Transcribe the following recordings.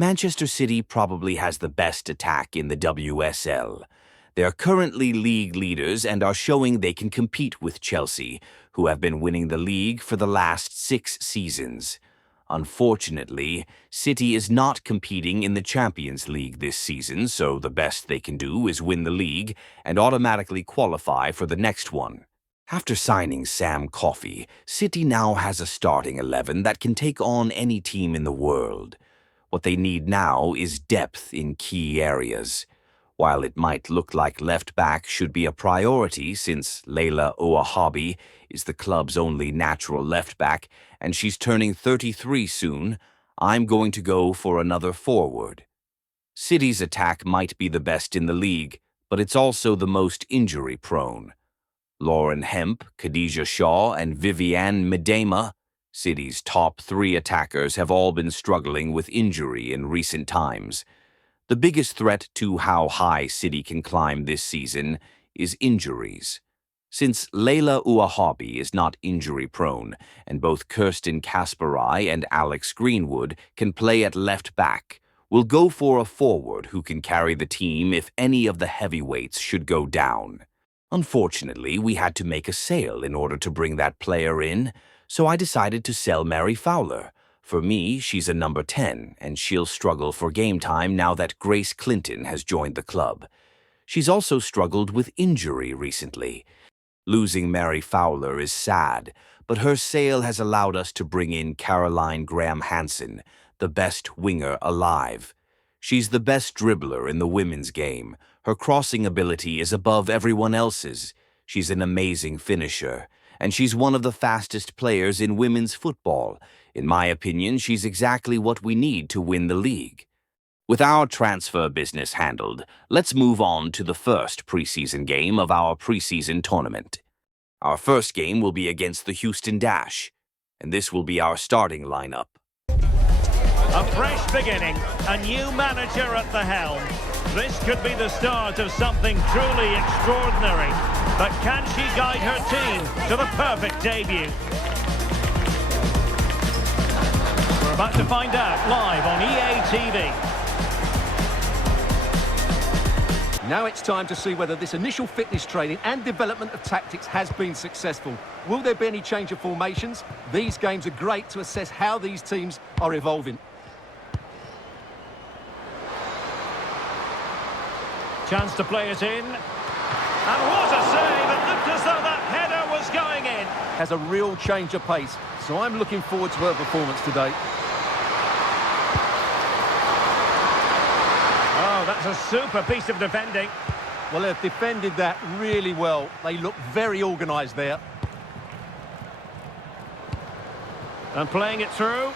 Manchester City probably has the best attack in the WSL. They are currently league leaders and are showing they can compete with Chelsea, who have been winning the league for the last 6 seasons. Unfortunately, City is not competing in the Champions League this season, so the best they can do is win the league and automatically qualify for the next one. After signing Sam Coffey, City now has a starting 11 that can take on any team in the world. What they need now is depth in key areas. While it might look like left-back should be a priority since Leila Ouahabi is the club's only natural left-back and she's turning 33 soon, I'm going to go for another forward. City's attack might be the best in the league, but it's also the most injury-prone. Lauren Hemp, Khadija Shaw, and Viviane Miedema, City's top 3 attackers, have all been struggling with injury in recent times. The biggest threat to how high City can climb this season is injuries. Since Leila Ouahabi is not injury-prone, and both Kirsten Kasparai and Alex Greenwood can play at left-back, we'll go for a forward who can carry the team if any of the heavyweights should go down. Unfortunately, we had to make a sale in order to bring that player in, so I decided to sell Mary Fowler. For me, she's a number 10, and she'll struggle for game time now that Grace Clinton has joined the club. She's also struggled with injury recently. Losing Mary Fowler is sad, but her sale has allowed us to bring in Caroline Graham Hansen, the best winger alive. She's the best dribbler in the women's game. Her crossing ability is above everyone else's. She's an amazing finisher, and she's one of the fastest players in women's football. In my opinion, she's exactly what we need to win the league. With our transfer business handled, let's move on to the first preseason game of our preseason tournament. Our first game will be against the Houston Dash, and this will be our starting lineup. A fresh beginning, a new manager at the helm. This could be the start of something truly extraordinary. But can she guide her team to the perfect debut? We're about to find out live on EA TV. Now it's time to see whether this initial fitness training and development of tactics has been successful. Will there be any change of formations? These games are great to assess how these teams are evolving. Chance to play it in. And what a save! It looked as though that header was going in. Has a real change of pace, so I'm looking forward to her performance today. Oh, that's a super piece of defending. Well, they've defended that really well. They look very organised there. And playing it through.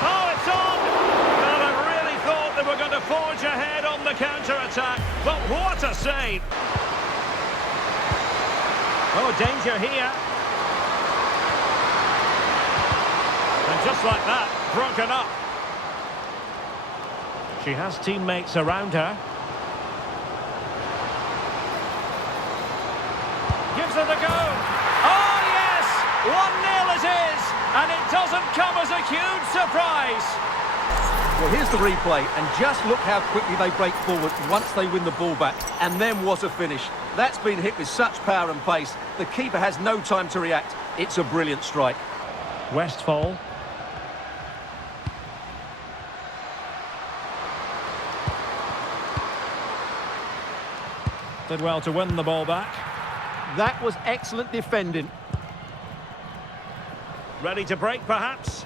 Oh, it's on! Well, I really thought they were going to forge ahead on the counter-attack. But what a save! Oh, danger here. And just like that, broken up. She has teammates around her. Gives her the go. Oh, yes! 1-0 it is! And it doesn't come as a huge surprise. Well, here's the replay, and just look how quickly they break forward once they win the ball back. And then what a finish. That's been hit with such power and pace. The keeper has no time to react. It's a brilliant strike. Westphal. Did well to win the ball back. That was excellent defending. Ready to break, perhaps.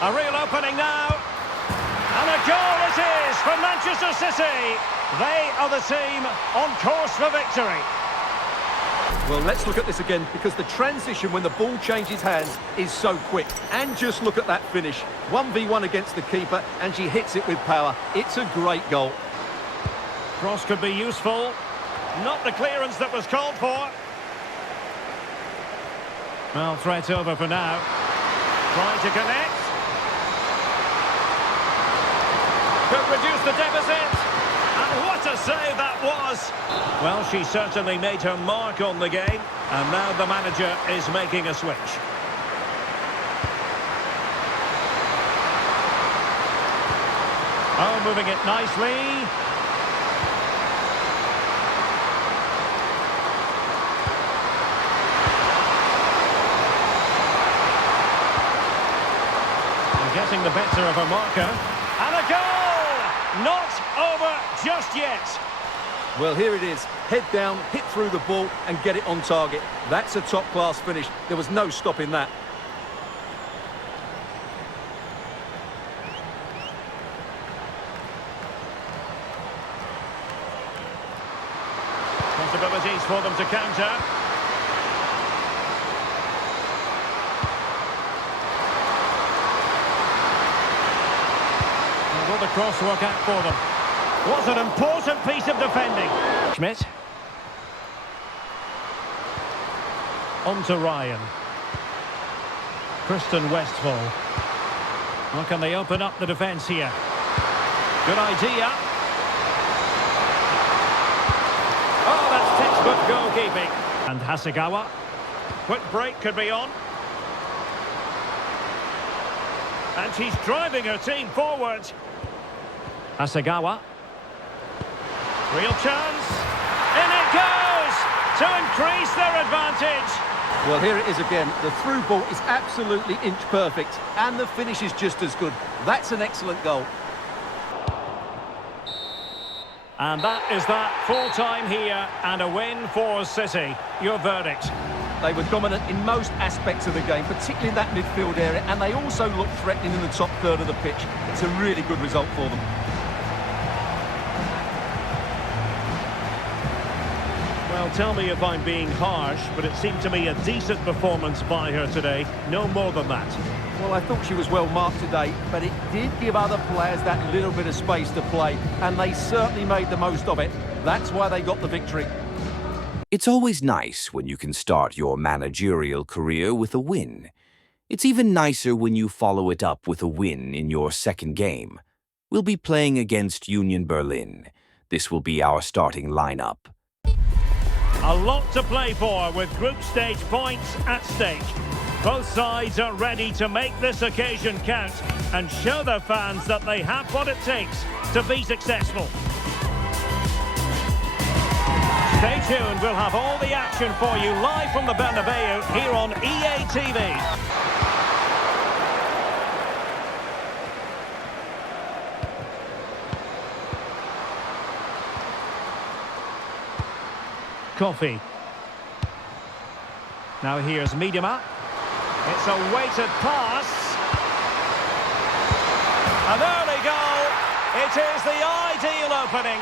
A real opening now. And a goal it is for Manchester City. They are the team on course for victory. Well, let's look at this again, because the transition when the ball changes hands is so quick. And just look at that finish. 1v1 against the keeper, and she hits it with power. It's a great goal. Cross could be useful. Not the clearance that was called for. Well, threat over for now. Trying to connect. Could reduce the deficit. And what a save that was. Well, she certainly made her mark on the game. And now the manager is making a switch. moving it nicely. Getting the better of a marker. And a goal! Not over just yet. Well, here it is. Head down, hit through the ball and get it on target. That's a top-class finish. There was no stopping that. Possibilities for them to counter. Will the cross work out for them? Was an important piece of defending. Schmidt. On to Ryan. Kristen Westphal. How can they open up the defence here? Good idea. Oh, that's textbook goalkeeping. And Hasegawa. Quick break could be on. And she's driving her team forward. Hasegawa. Real chance. In it goes! To increase their advantage. Well, here it is again. The through ball is absolutely inch perfect. And the finish is just as good. That's an excellent goal. And that is that. Full time here and a win for City. Your verdict? They were dominant in most aspects of the game, particularly in that midfield area, and they also looked threatening in the top third of the pitch. It's a really good result for them. Well, tell me if I'm being harsh, but it seemed to me a decent performance by her today. No more than that. Well, I thought she was well marked today, but it did give other players that little bit of space to play, and they certainly made the most of it. That's why they got the victory. It's always nice when you can start your managerial career with a win. It's even nicer when you follow it up with a win in your second game. We'll be playing against Union Berlin. This will be our starting lineup. A lot to play for with group stage points at stake. Both sides are ready to make this occasion count and show their fans that they have what it takes to be successful. Stay tuned, we'll have all the action for you live from the Bernabeu here on EA TV. Coffee. Now here's Miedema. It's a weighted pass. An early goal. It is the ideal opening.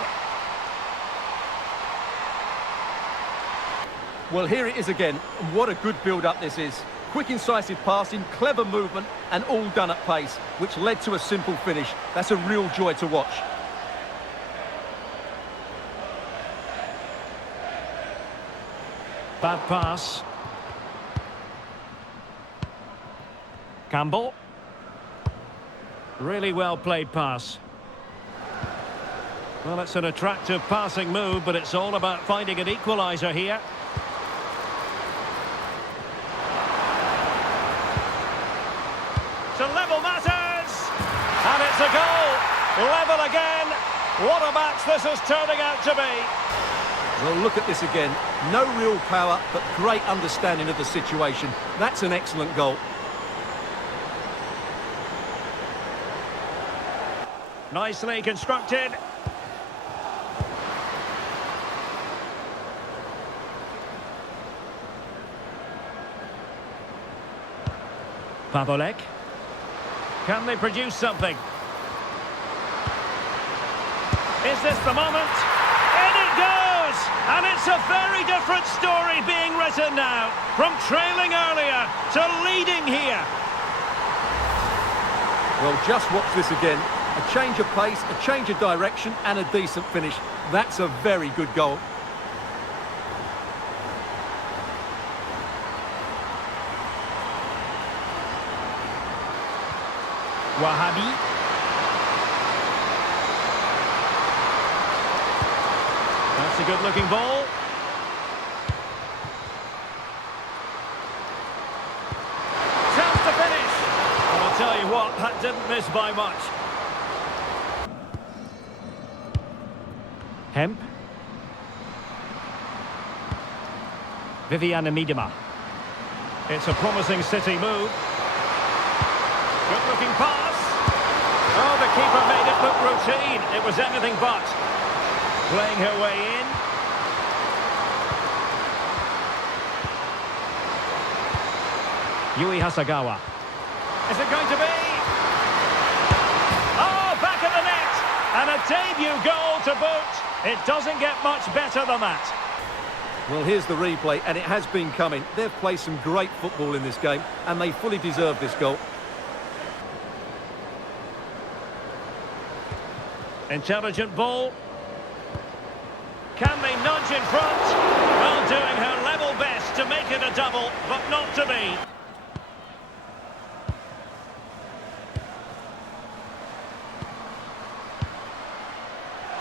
Well, here it is again. What a good build-up this is. Quick, incisive passing, clever movement, and all done at pace, which led to a simple finish. That's a real joy to watch. Bad pass. Campbell. Really well played pass. Well, it's an attractive passing move, but it's all about finding an equaliser here. To level matters! And it's a goal! Level again! What a match this is turning out to be! Well, look at this again. No real power, but great understanding of the situation. That's an excellent goal. Nicely constructed. Pavolek. Can they produce something? Is this the moment? In it goes! And it's a very different story being written now. From trailing earlier to leading here. Well, just watch this again. A change of pace, a change of direction, and a decent finish. That's a very good goal. Wahabi. That's a good-looking ball. Chance to finish. And I'll tell you what, that didn't miss by much. Hemp. Viviana Miedema. It's a promising City move. Good-looking pass. Oh, the keeper made it look routine. It was anything but. Playing her way in. Yui Hasagawa. Is it going to be? Oh, back of the net! And a debut goal to boot. It doesn't get much better than that. Well, here's the replay, and it has been coming. They've played some great football in this game, and they fully deserve this goal. Intelligent ball. Can they nudge in front? Well, doing her level best to make it a double, but not to be.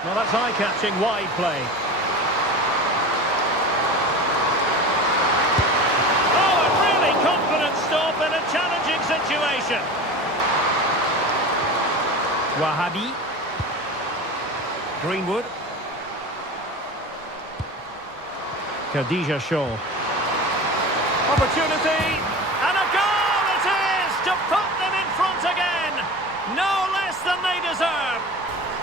Well, that's eye-catching wide play. Oh, a really confident stop in a challenging situation. Wahabi. Greenwood. Khadija Shaw. Opportunity. And a goal it is to put them in front again. No less than they deserve.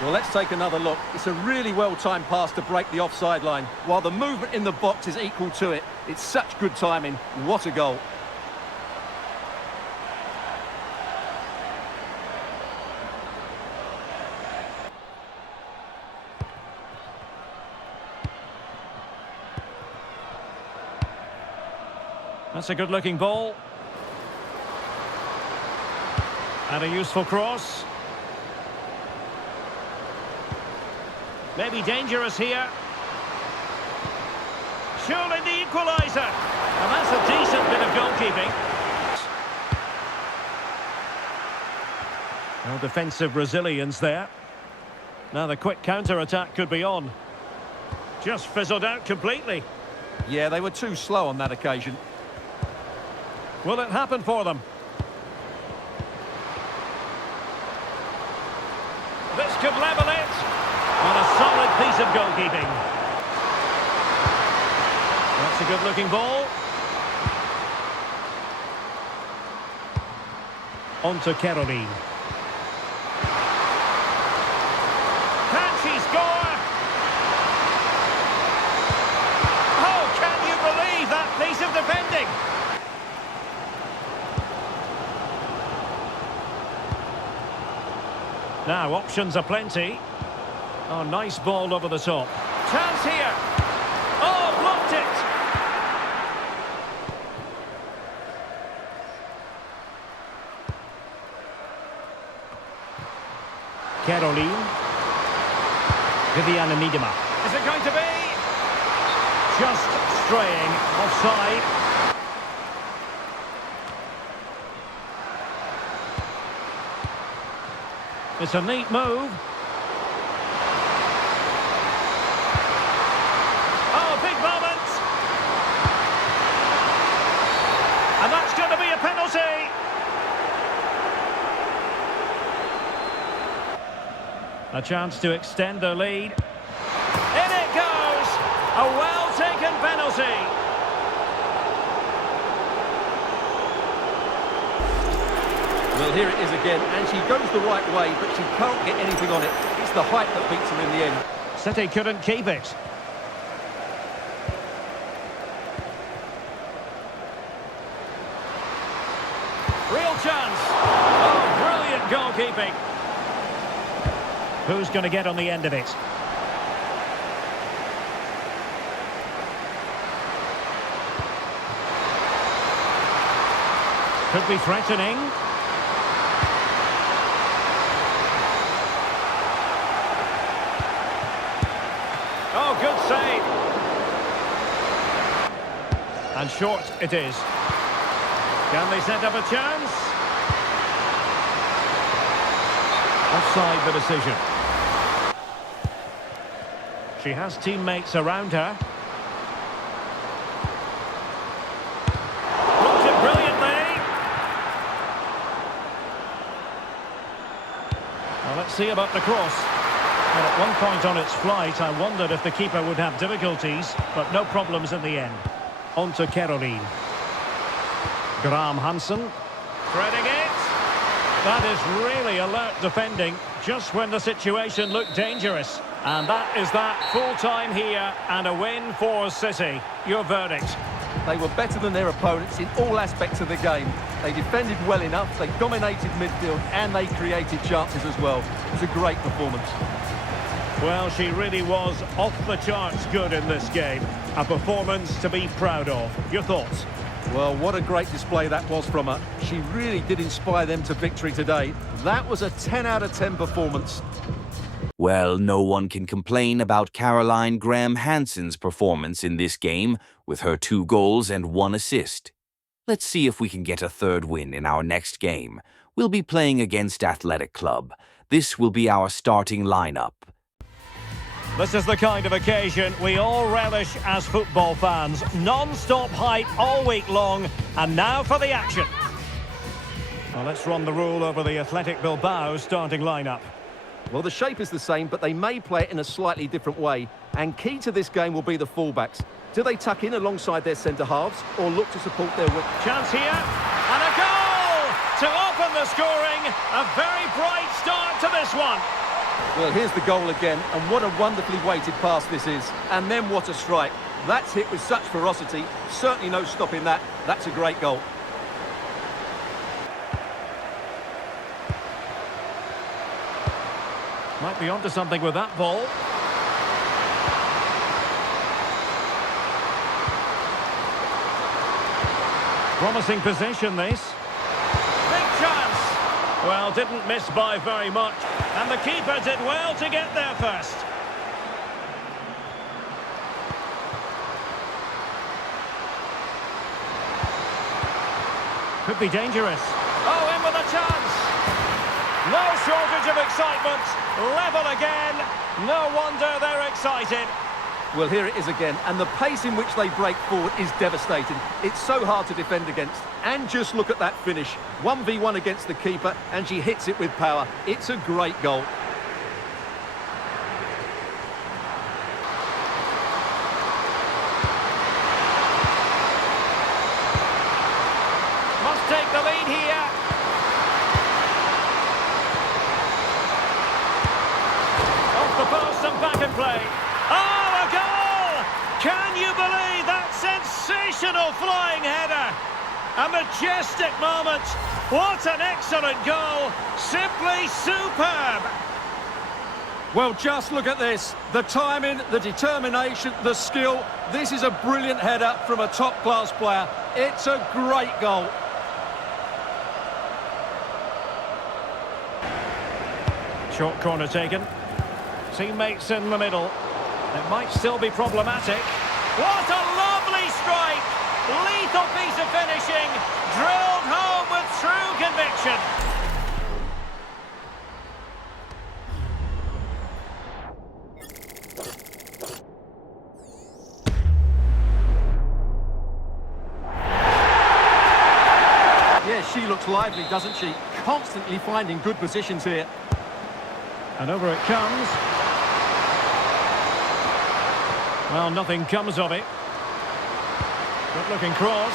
Well, let's take another look. It's a really well-timed pass to break the offside line, while the movement in the box is equal to it. It's such good timing. What a goal. That's a good-looking ball. And a useful cross. Maybe dangerous here. Surely the equaliser. And that's a decent bit of goalkeeping. No defensive resilience there. Now the quick counter-attack could be on. Just fizzled out completely. Yeah, they were too slow on that occasion. Will it happen for them? This could level it. And a solid piece of goalkeeping. That's a good-looking ball. On to Caroline. Can she score? Oh, can you believe that piece of defending? Now, options are plenty. Oh, nice ball over the top. Chance here. Oh, blocked it. Caroline. Viviana Miedema. Is it going to be? Just straying offside. It's a neat move. Oh, big moment. And that's going to be a penalty. A chance to extend their lead. In it goes. A well-taken penalty. Well, here it is again, and she goes the right way, but she can't get anything on it. It's the height that beats them in the end. City couldn't keep it. Real chance. Oh, brilliant goalkeeping. Who's going to get on the end of it? Could be threatening. Oh, good save. And short it is. Can they set up a chance? Offside the decision. She has teammates around her. Blocked it brilliantly. Well, let's see about the cross. Well, at one point on its flight, I wondered if the keeper would have difficulties, but no problems in the end. On to Caroline. Hansen. Threading it. That is really alert defending, just when the situation looked dangerous. And that is that, full-time here, and a win for City. Your verdict? They were better than their opponents in all aspects of the game. They defended well enough, they dominated midfield, and they created chances as well. It was a great performance. Well, she really was off the charts good in this game. A performance to be proud of. Your thoughts? Well, what a great display that was from her. She really did inspire them to victory today. That was a 10 out of 10 performance. Well, no one can complain about Caroline Graham Hansen's performance in this game, with her 2 goals and 1 assist. Let's see if we can get a third win in our next game. We'll be playing against Athletic Club. This will be our starting lineup. This is the kind of occasion we all relish as football fans. Non-stop hype all week long, and now for the action. Well, let's run the rule over the Athletic Bilbao starting lineup. Well, the shape is the same, but they may play it in a slightly different way. And key to this game will be the fullbacks. Do they tuck in alongside their centre-halves or look to support their width? Chance here, and a goal to open the scoring. A very bright start to this one. Well, here's the goal again, and what a wonderfully weighted pass this is. And then what a strike. That's hit with such ferocity. Certainly no stopping that. That's a great goal. Might be onto something with that ball. Promising position, this. Big chance. Well, didn't miss by very much. And the keeper did well to get there first. Could be dangerous. Oh, in with a chance. No shortage of excitement. Level again. No wonder they're excited. Well, here it is again, and the pace in which they break forward is devastating. It's so hard to defend against. And just look at that finish. 1v1 against the keeper, and she hits it with power. It's a great goal. Must take the lead here. Off the post and back in play. Oh, a goal! Can you believe that sensational flying header? A majestic moment. What an excellent goal. Simply superb. Well, just look at this. The timing, the determination, the skill. This is a brilliant header from a top-class player. It's a great goal. Short corner taken. Teammates in the middle. It might still be problematic. What a lovely strike! Lethal piece of finishing. Drilled home with true conviction. Yeah, she looks lively, doesn't she? Constantly finding good positions here. And over it comes. Well, nothing comes of it. Good-looking cross.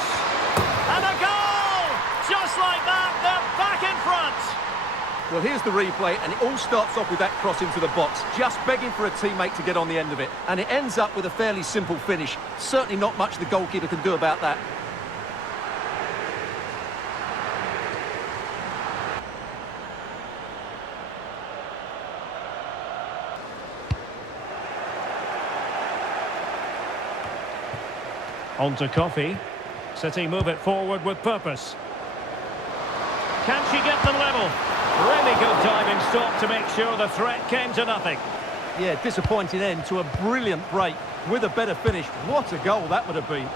And a goal! Just like that, they're back in front. Well, here's the replay, and it all starts off with that cross into the box, just begging for a teammate to get on the end of it. And it ends up with a fairly simple finish. Certainly not much the goalkeeper can do about that. On to Coffee. City move it forward with purpose. Can she get them level? Really good diving stop to make sure the threat came to nothing. Yeah, disappointing end to a brilliant break. With a better finish, what a goal that would have been.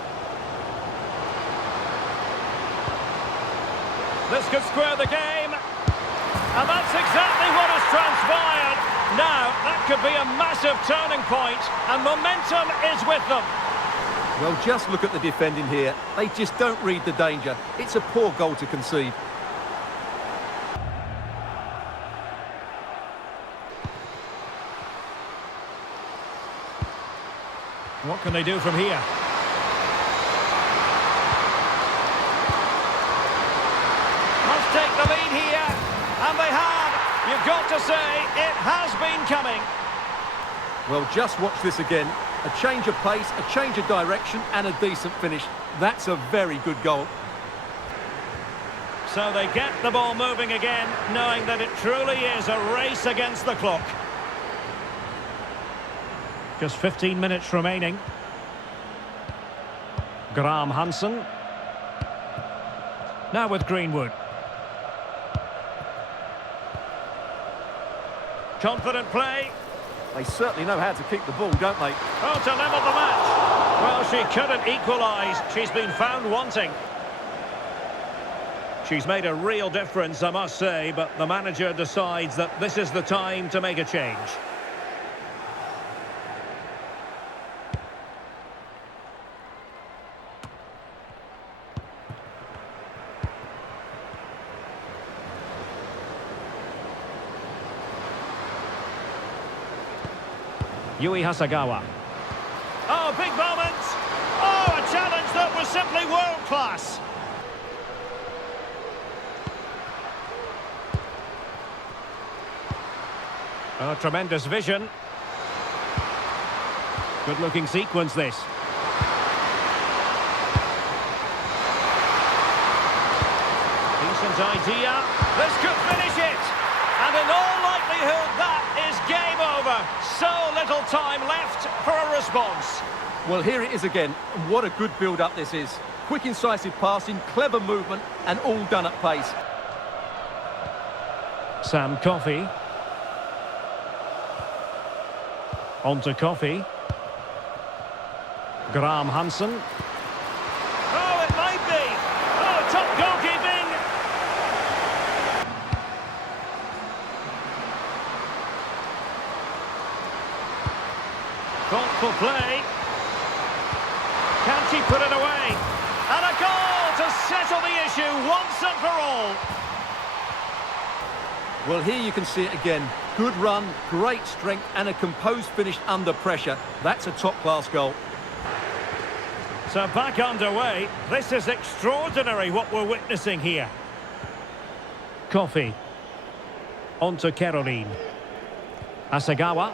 This could square the game. And that's exactly what has transpired. Now, that could be a massive turning point, and momentum is with them. Well, just look at the defending here. They just don't read the danger. It's a poor goal to concede. What can they do from here? Must take the lead here, and they have. You've got to say, it has been coming. Well, just watch this again. A change of pace, a change of direction, and a decent finish. That's a very good goal. So they get the ball moving again, knowing that it truly is a race against the clock. Just 15 minutes remaining. Hansen. Now with Greenwood. Confident play. They certainly know how to keep the ball, don't they? Oh, to level the match. Well, she couldn't equalise. She's been found wanting. She's made a real difference, I must say, but the manager decides that this is the time to make a change. Yui Hasagawa. Oh, big moment! Oh, a challenge that was simply world-class! Oh, tremendous vision. Good-looking sequence, this. Decent idea. This could finish it! And in all likelihood, that is game over. So little time left for a response. Well, here it is again. What a good build-up this is. Quick, incisive passing, clever movement, and all done at pace. Sam Coffey. On to Coffey. Hansen. Oh, it might be. Oh, top goalkeeping. Thoughtful play. Can she put it away? And a goal to settle the issue once and for all. Well, here you can see it again. Good run, great strength, and a composed finish under pressure. That's a top-class goal. So back underway. This is extraordinary what we're witnessing here. Coffey. On to Caroline. Asagawa.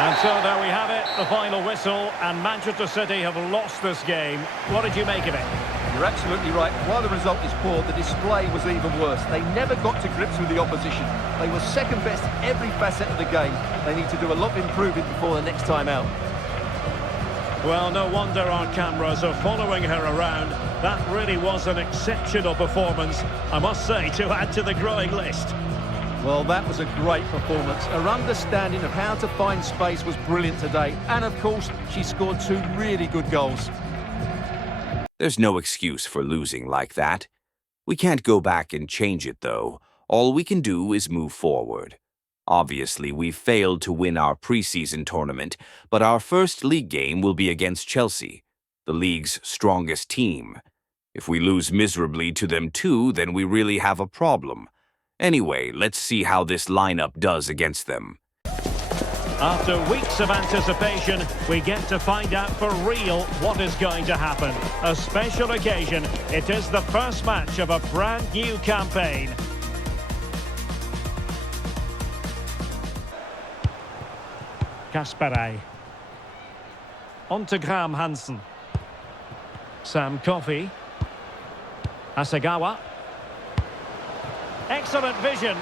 And so there we have it, the final whistle, and Manchester City have lost this game. What did you make of it? You're absolutely right. While the result is poor, the display was even worse. They never got to grips with the opposition. They were second best in every facet of the game. They need to do a lot of improving before the next time out. Well, no wonder our cameras are following her around. That really was an exceptional performance, I must say, to add to the growing list. Well, that was a great performance. Her understanding of how to find space was brilliant today. And, of course, she scored two really good goals. There's no excuse for losing like that. We can't go back and change it, though. All we can do is move forward. Obviously, we've failed to win our preseason tournament, but our first league game will be against Chelsea, the league's strongest team. If we lose miserably to them too, then we really have a problem. Anyway, let's see how this lineup does against them. After weeks of anticipation, we get to find out for real what is going to happen. A special occasion. It is the first match of a brand new campaign. Kasparay. On to Hansen. Sam Coffey. Asagawa. Excellent vision.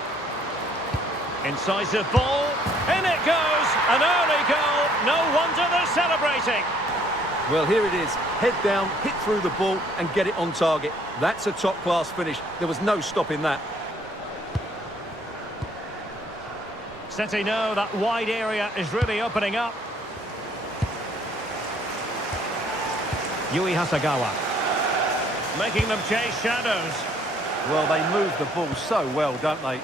Incisive ball. In it goes. An early goal. No wonder they're celebrating. Well, here it is. Head down, hit through the ball and get it on target. That's a top-class finish. There was no stopping that. City know that wide area is really opening up. Yui Hasagawa. Making them chase shadows. Well, they move the ball so well, don't they?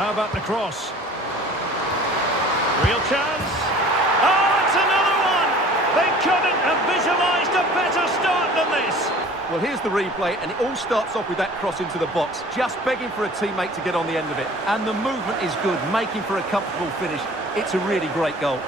How about the cross? Real chance. Oh, it's another one! They couldn't have visualised a better start than this. Well, here's the replay, and it all starts off with that cross into the box, just begging for a teammate to get on the end of it. And the movement is good, making for a comfortable finish. It's a really great goal.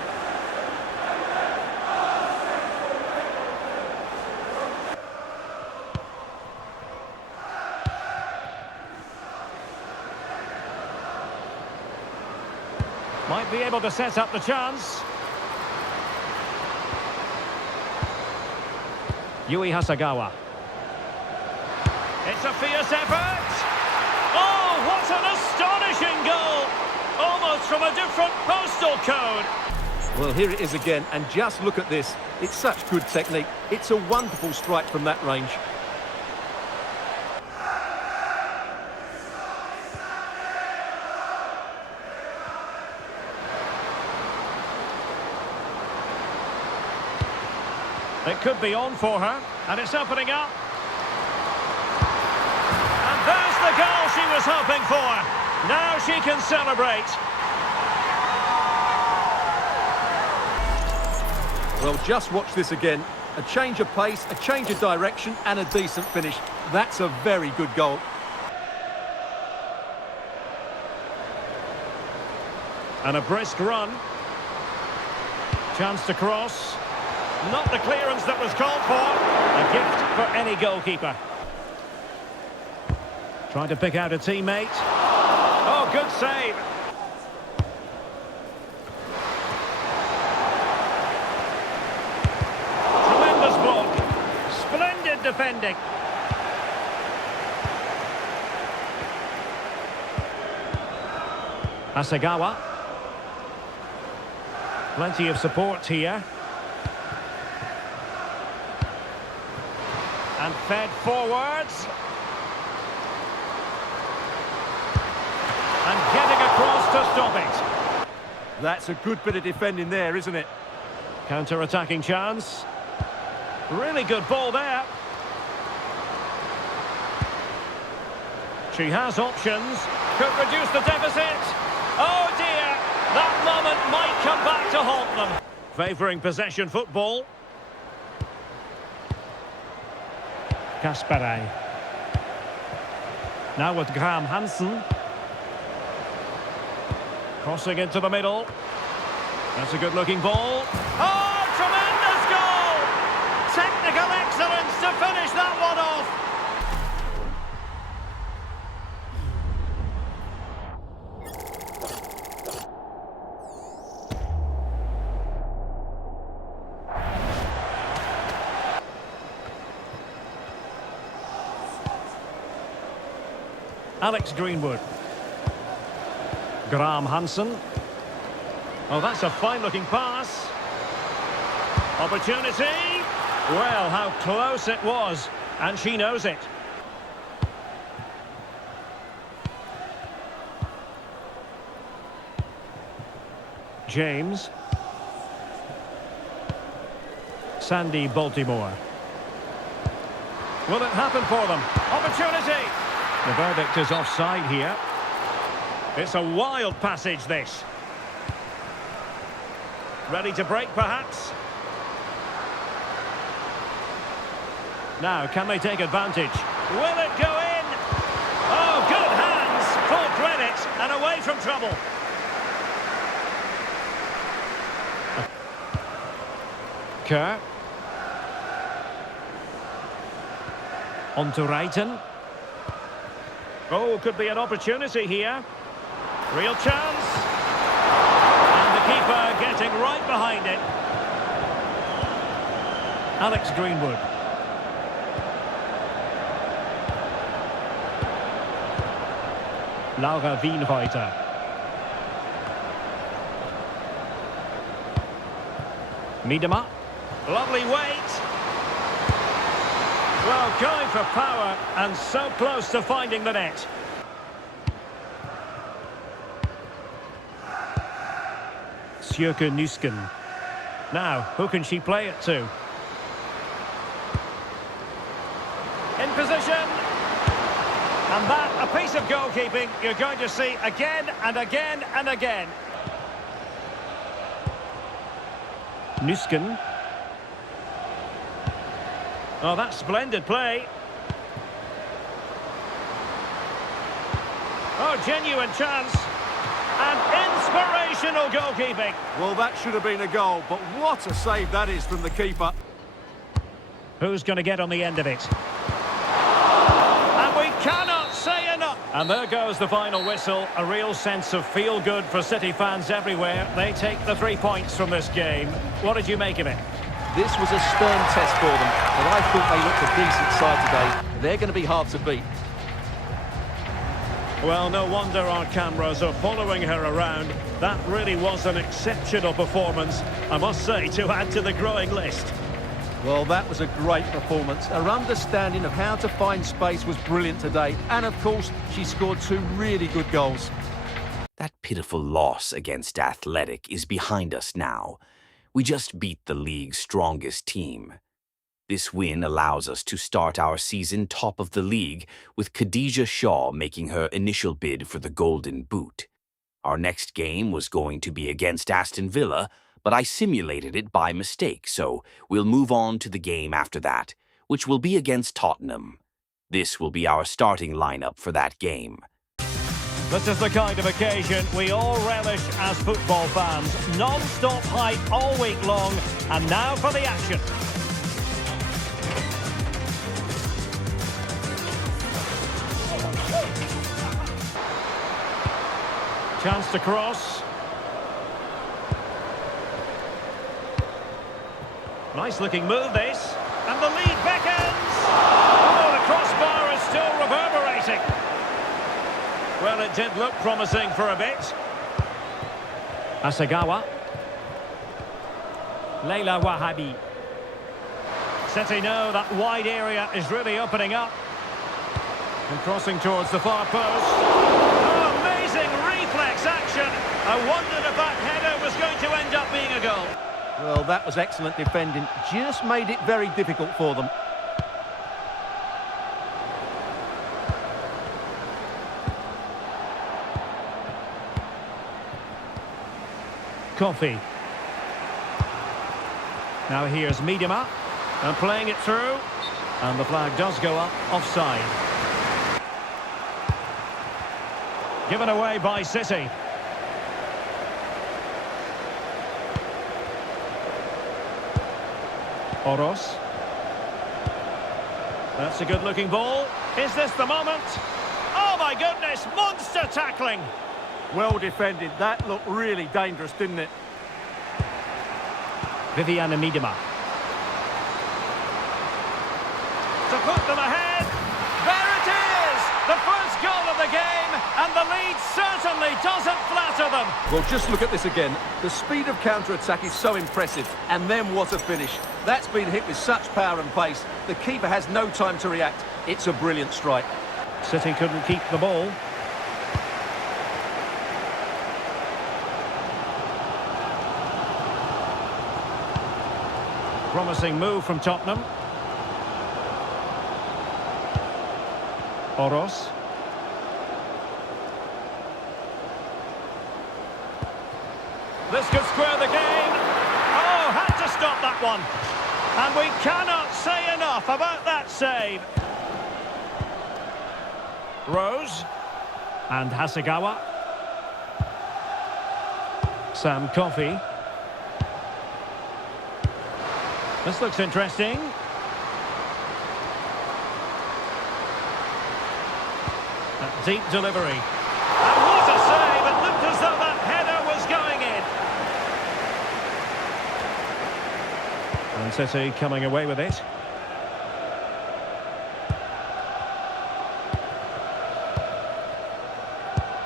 Might be able to set up the chance. Yui Hasagawa. It's a fierce effort. Oh, what an astonishing goal! Almost from a different postal code. Well, here it is again, and just look at this. It's such good technique. It's a wonderful strike from that range. It could be on for her, and it's opening up. And there's the goal she was hoping for. Now she can celebrate. Well, just watch this again. A change of pace, a change of direction, and a decent finish. That's a very good goal. And a brisk run. Chance to cross. Not the clearance that was called for. A gift for any goalkeeper. Trying to pick out a teammate. Oh, good save. Tremendous block. Splendid defending. Asagawa. Plenty of support here. And fed forwards. And getting across to stop it. That's a good bit of defending there, isn't it? Counter-attacking chance. Really good ball there. She has options. Could reduce the deficit. Oh dear. That moment might come back to haunt them. Favouring possession football. Kasparay. Now with Hansen. Crossing into the middle. That's a good-looking ball. Oh, tremendous goal! Technical excellence to finish that one off. Alex Greenwood. Hansen. Oh, that's a fine-looking pass. Opportunity. Well, how close it was. And she knows it. James. Sandy Baltimore. Will it happen for them? Opportunity. The verdict is offside here. It's a wild passage, this. Ready to break, perhaps? Now, can they take advantage? Will it go in? Oh, good hands! Full credit, and away from trouble. Kerr. On to Brighton. Oh, could be an opportunity here. Real chance. And the keeper getting right behind it. Alex Greenwood. Laura Wienreuter. Miedema. Lovely weight. Well, going for power and so close to finding the net. Sjöke Nysken. Now, who can she play it to? In position. And that, a piece of goalkeeping you're going to see again and again and again. Nysken. Oh, that's splendid play. Oh, genuine chance. And inspirational goalkeeping. Well, that should have been a goal, but what a save that is from the keeper. Who's going to get on the end of it? And we cannot say enough. And there goes the final whistle. A real sense of feel-good for City fans everywhere. They take the 3 points from this game. What did you make of it? This was a stern test for them, but I thought they looked a decent side today. They're going to be hard to beat. Well, no wonder our cameras are following her around. That really was an exceptional performance, I must say, to add to the growing list. Well, that was a great performance. Her understanding of how to find space was brilliant today. And, of course, she scored 2 really good goals. That pitiful loss against Athletic is behind us now. We just beat the league's strongest team. This win allows us to start our season top of the league, with Khadija Shaw making her initial bid for the Golden Boot. Our next game was going to be against Aston Villa, but I simulated it by mistake, so we'll move on to the game after that, which will be against Tottenham. This will be our starting lineup for that game. This is the kind of occasion we all relish as football fans. Non-stop hype all week long, and now for the action. Chance to cross. Nice looking move this. And the lead beckons. Oh, the crossbar is still reverberating. Well, it did look promising for a bit. Asagawa. Leila Wahabi. City know that wide area is really opening up. And crossing towards the far post. Oh, amazing reflex action. I wondered if that header was going to end up being a goal. Well, that was excellent defending. Just made it very difficult for them. Coffee. Now here's Miedema. And playing it through. And the flag does go up, offside. Given away by City. Oros. That's a good-looking ball. Is this the moment? Oh, my goodness! Monster tackling! Well defended. That looked really dangerous, didn't it? Viviana Miedema. To put them ahead. There it is! The first goal of the game, and the lead certainly doesn't flatter them. Well, just look at this again. The speed of counter-attack is so impressive. And then what a finish. That's been hit with such power and pace. The keeper has no time to react. It's a brilliant strike. City couldn't keep the ball. Promising move from Tottenham. Oros. This could square the game. Oh, had to stop that one. And we cannot say enough about that save. Rose. And Hasegawa. Sam Coffey. This looks interesting. A deep delivery. And what a save! It looked as though that header was going in. And City coming away with it.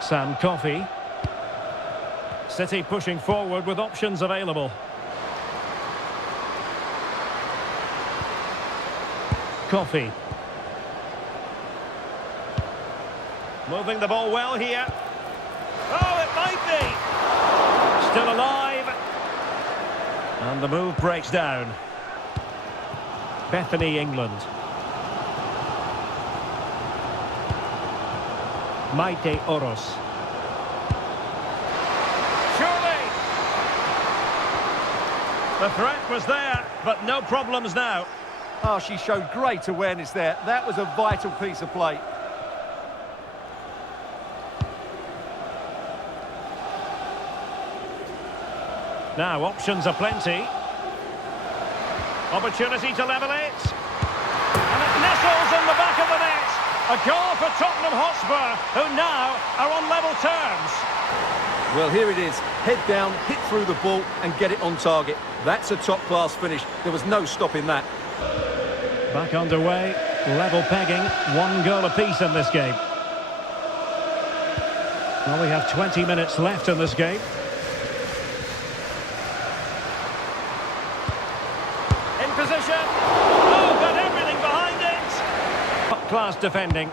Sam Coffey. City pushing forward with options available. Coffey. Moving the ball well here. Oh, it might be. Still alive. And the move breaks down. Bethany, England. Maite Oros. Surely. The threat was there, but no problems now. Oh, she showed great awareness there. That was a vital piece of play. Now, options are plenty. Opportunity to level it. And it nestles in the back of the net. A goal for Tottenham Hotspur, who now are on level terms. Well, here it is. Head down, hit through the ball and get it on target. That's a top-class finish. There was no stopping that. Back underway, level pegging, 1 goal apiece in this game. Well, we have 20 minutes left in this game. In position. Oh, got everything behind it. Top-class defending.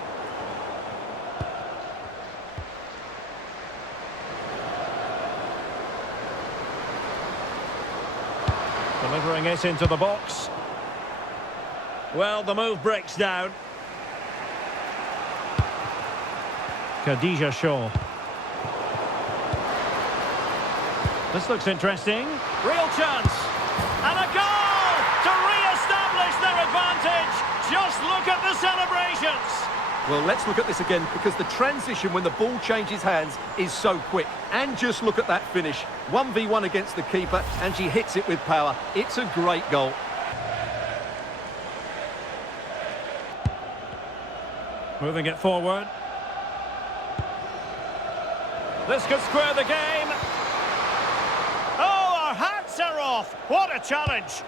Delivering it into the box. Well, the move breaks down. Khadija Shaw. This looks interesting. Real chance. And a goal to re-establish their advantage. Just look at the celebrations. Well, let's look at this again, because the transition when the ball changes hands is so quick. And just look at that finish. 1v1 against the keeper, and she hits it with power. It's a great goal. Moving it forward. This could square the game. Oh, our hats are off. What a challenge.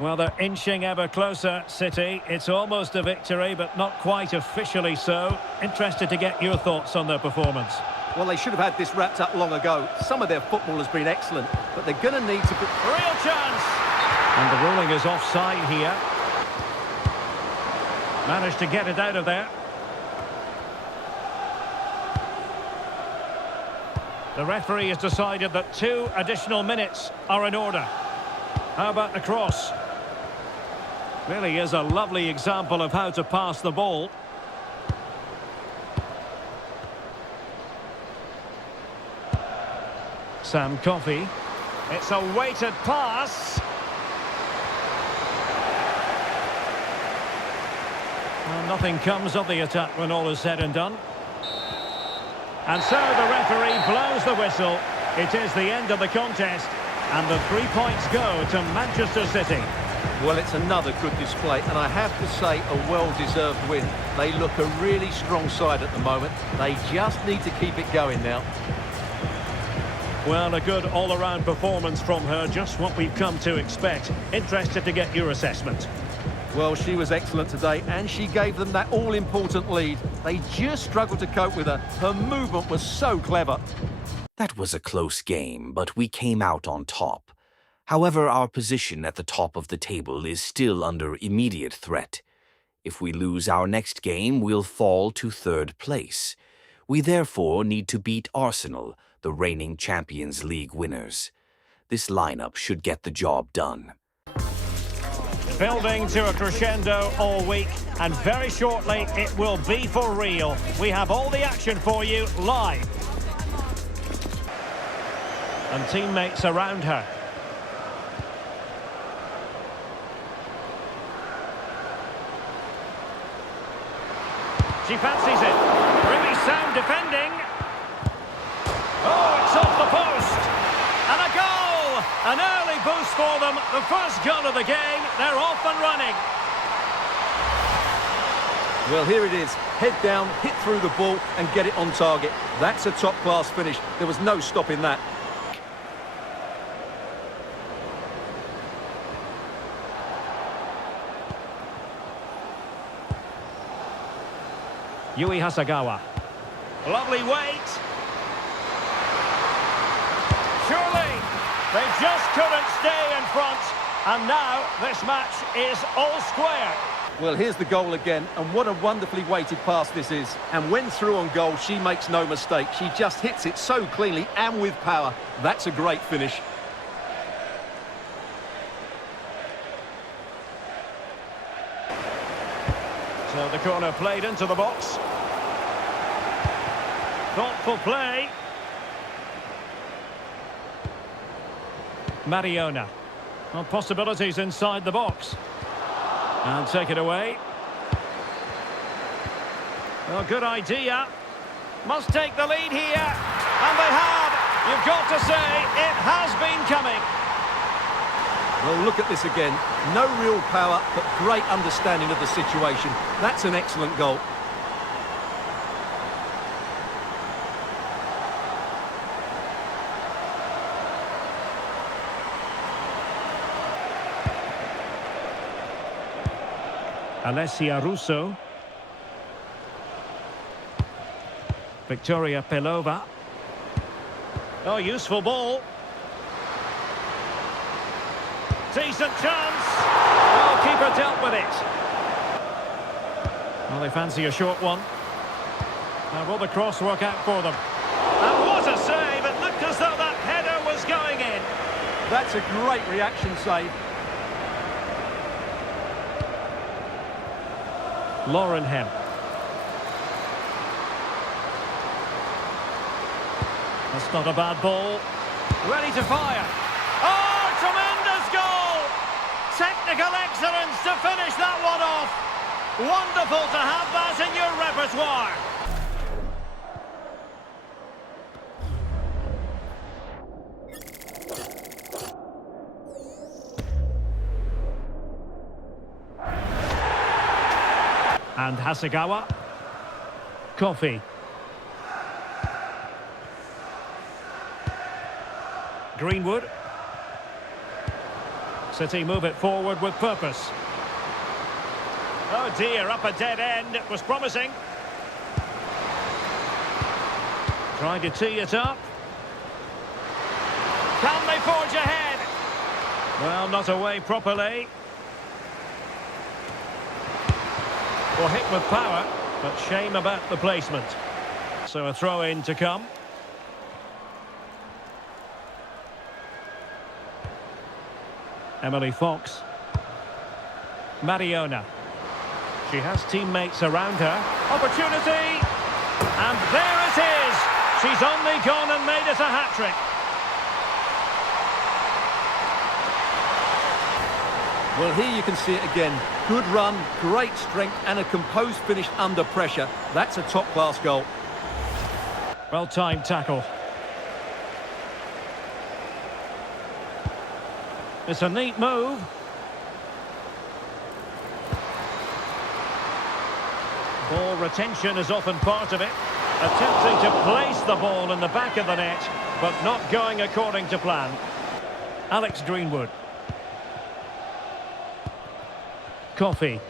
Well, they're inching ever closer, City. It's almost a victory, but not quite officially so. Interested to get your thoughts on their performance. Well, they should have had this wrapped up long ago. Some of their football has been excellent, but they're going to need to... Real chance! And the ruling is offside here. Managed to get it out of there. The referee has decided that 2 additional minutes are in order. How about the cross? Really is a lovely example of how to pass the ball. Sam Coffey. It's a weighted pass. Well, nothing comes of the attack when all is said and done. And so the referee blows the whistle. It is the end of the contest. And the 3 points go to Manchester City. Well, it's another good display, and I have to say a well-deserved win. They look a really strong side at the moment. They just need to keep it going now. Well, a good all-around performance from her, just what we've come to expect. Interested to get your assessment. Well, she was excellent today, and she gave them that all-important lead. They just struggled to cope with her. Her movement was so clever. That was a close game, but we came out on top. However, our position at the top of the table is still under immediate threat. If we lose our next game, we'll fall to 3rd place. We therefore need to beat Arsenal, the reigning Champions League winners. This lineup should get the job done. Building to a crescendo all week, and very shortly it will be for real. We have all the action for you live. And teammates around her. She fancies it. Really sound defending. Oh, it's off the post. And a goal! An early boost for them. The first goal of the game. They're off and running. Well, here it is. Head down, hit through the ball and get it on target. That's a top-class finish. There was no stopping that. Yui Hasagawa. Lovely weight. Surely, they just couldn't stay in front. And now this match is all square. Well, here's the goal again, and what a wonderfully weighted pass this is. And when through on goal, she makes no mistake. She just hits it so cleanly and with power. That's a great finish. So the corner played into the box. Thoughtful play. Mariona. Well, possibilities inside the box. And take it away. Well, good idea. Must take the lead here. And they have. You've got to say, it has been coming. Well, look at this again. No real power, but great understanding of the situation. That's an excellent goal. Alessia Russo. Victoria Pelova. Oh, useful ball. Decent chance. Oh, keeper dealt with it. Well, they fancy a short one. Now, will the cross work out for them? And what a save! It looked as though that header was going in. That's a great reaction save. Lauren Hem. That's not a bad ball. Ready to fire. Oh, tremendous goal! Technical excellence to finish that one off. Wonderful to have that in your repertoire. And Hasegawa. Coffee. Greenwood. City move it forward with purpose. Oh dear, up a dead end. It was promising. Trying to tee it up. Can they forge ahead? Well, not away properly. Well, hit with power, but shame about the placement. So a throw-in to come. Emily Fox. Mariona. She has teammates around her. Opportunity! And there it is! She's only gone and made it a hat-trick. Well, here you can see it again. Good run, great strength, and a composed finish under pressure. That's a top-class goal. Well-timed tackle. It's a neat move. Ball retention is often part of it. Attempting to place the ball in the back of the net, but not going according to plan. Alex Greenwood. Coffee.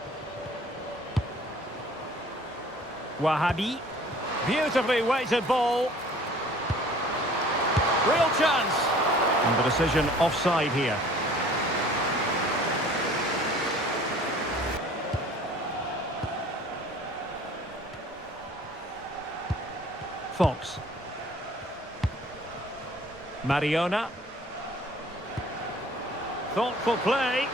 Wahabi. Beautifully weighted ball. Real chance. And the decision offside here. Fox. Mariona. Thoughtful play.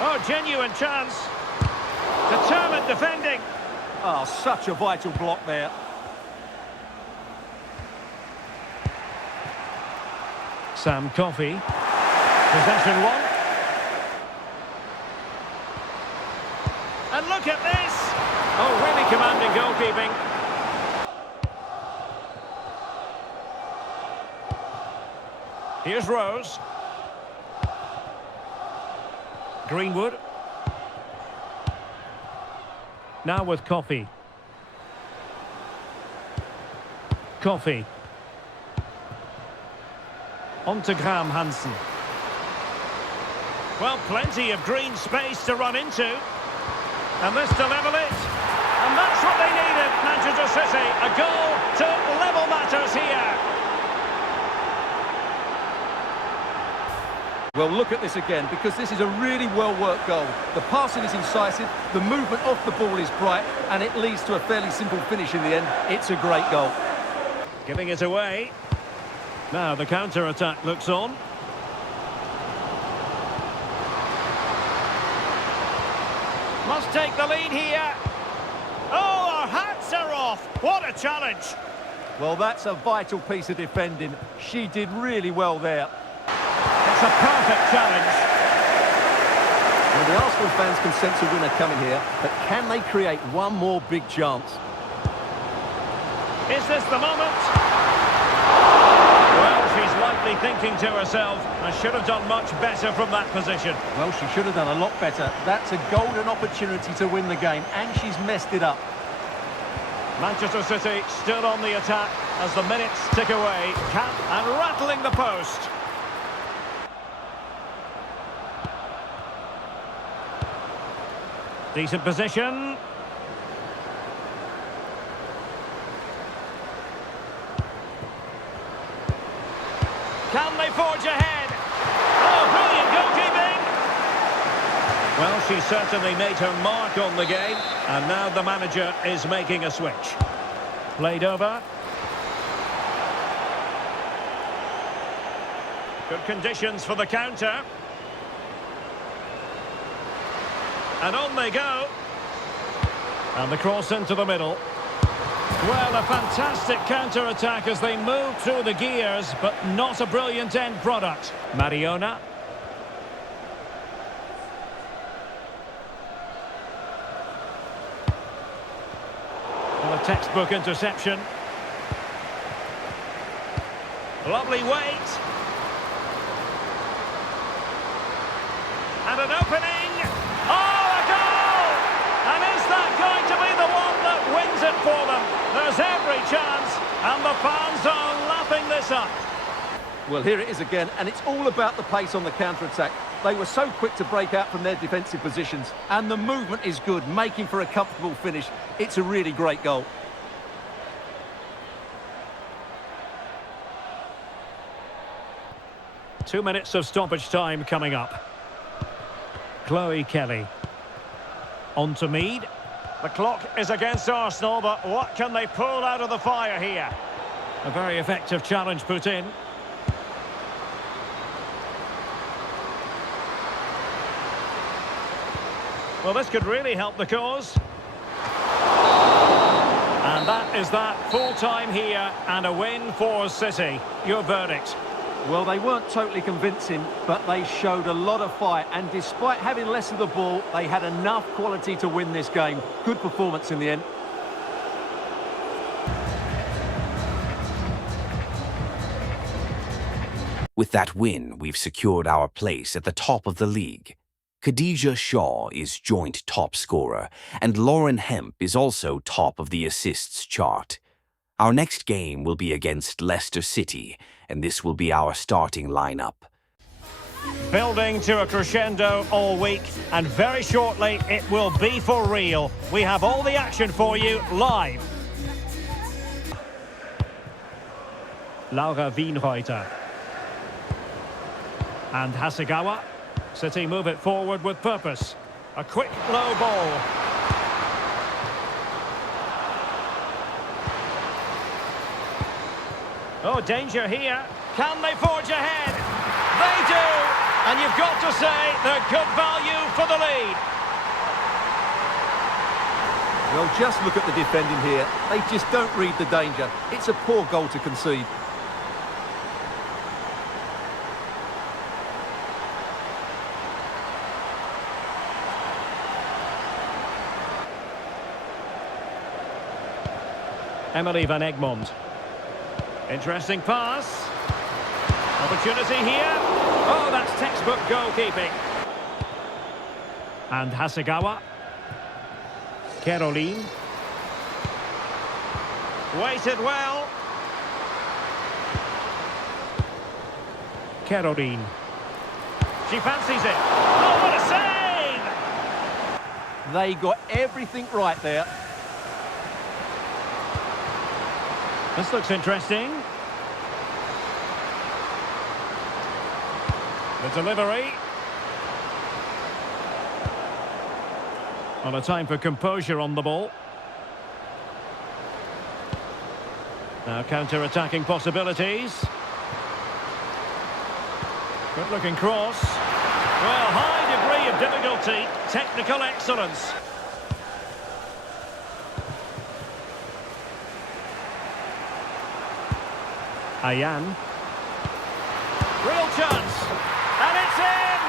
Oh, genuine chance. Determined defending. Oh, such a vital block there. Sam Coffey. Possession one. And look at this. Oh, really commanding goalkeeping. Here's Rose. Greenwood. Now with Coffey. Coffey. On to Graham Hansen. Well, plenty of green space to run into. And this to level it. And that's what they needed, Manchester City. A goal to level matters here. Well, look at this again, because this is a really well-worked goal. The passing is incisive, the movement off the ball is bright, and it leads to a fairly simple finish in the end. It's a great goal. Giving it away. Now the counter-attack looks on. Must take the lead here. Oh, our hats are off. What a challenge. Well, that's a vital piece of defending. She did really well there. It's a perfect challenge. Well, the Arsenal fans can sense a winner coming here, but can they create one more big chance? Is this the moment? Well, she's likely thinking to herself, I should have done much better from that position. Well, she should have done a lot better. That's a golden opportunity to win the game, and she's messed it up. Manchester City still on the attack as the minutes tick away. And rattling the post. Decent position. Can they forge ahead? Oh, brilliant goalkeeping! Well, she certainly made her mark on the game, and now the manager is making a switch. Played over. Good conditions for the counter. And on they go. And the cross into the middle. Well, a fantastic counter-attack as they move through the gears, but not a brilliant end product. Mariona. Well, a textbook interception. Lovely weight. And an opening. Oh, a goal! And is that going to be the one that wins it for them? There's every chance, and the fans are lapping this up. Well, here it is again, and it's all about the pace on the counter-attack. They were so quick to break out from their defensive positions, and the movement is good, making for a comfortable finish. It's a really great goal. Two minutes of stoppage time coming up. Chloe Kelly. On to Mead. The clock is against Arsenal, but what can they pull out of the fire here? A very effective challenge put in. Well, this could really help the cause. And that is that. Full time here and a win for City. Your verdict? Well, they weren't totally convincing, but they showed a lot of fight, and despite having less of the ball, they had enough quality to win this game. Good performance in the end. With that win, we've secured our place at the top of the league. Khadija Shaw is joint top scorer, and Lauren Hemp is also top of the assists chart. Our next game will be against Leicester City, and this will be our starting lineup. Building to a crescendo all week, and very shortly it will be for real. We have all the action for you live. Laura Wienreuter. And Hasegawa. City move it forward with purpose. A quick low ball. Oh, danger here. Can they forge ahead? They do! And you've got to say they're good value for the lead. Well, just look at the defending here. They just don't read the danger. It's a poor goal to concede. Emily van Egmond. Interesting pass. Opportunity here. Oh, that's textbook goalkeeping. And Hasegawa. Caroline. Waited well. Caroline. She fancies it. Oh, what a save! They got everything right there. This looks interesting. The delivery. On a time for composure on the ball. Now counter-attacking possibilities. Good looking cross. Well, high degree of difficulty. Technical excellence. Ayan. Real chance. And it's in!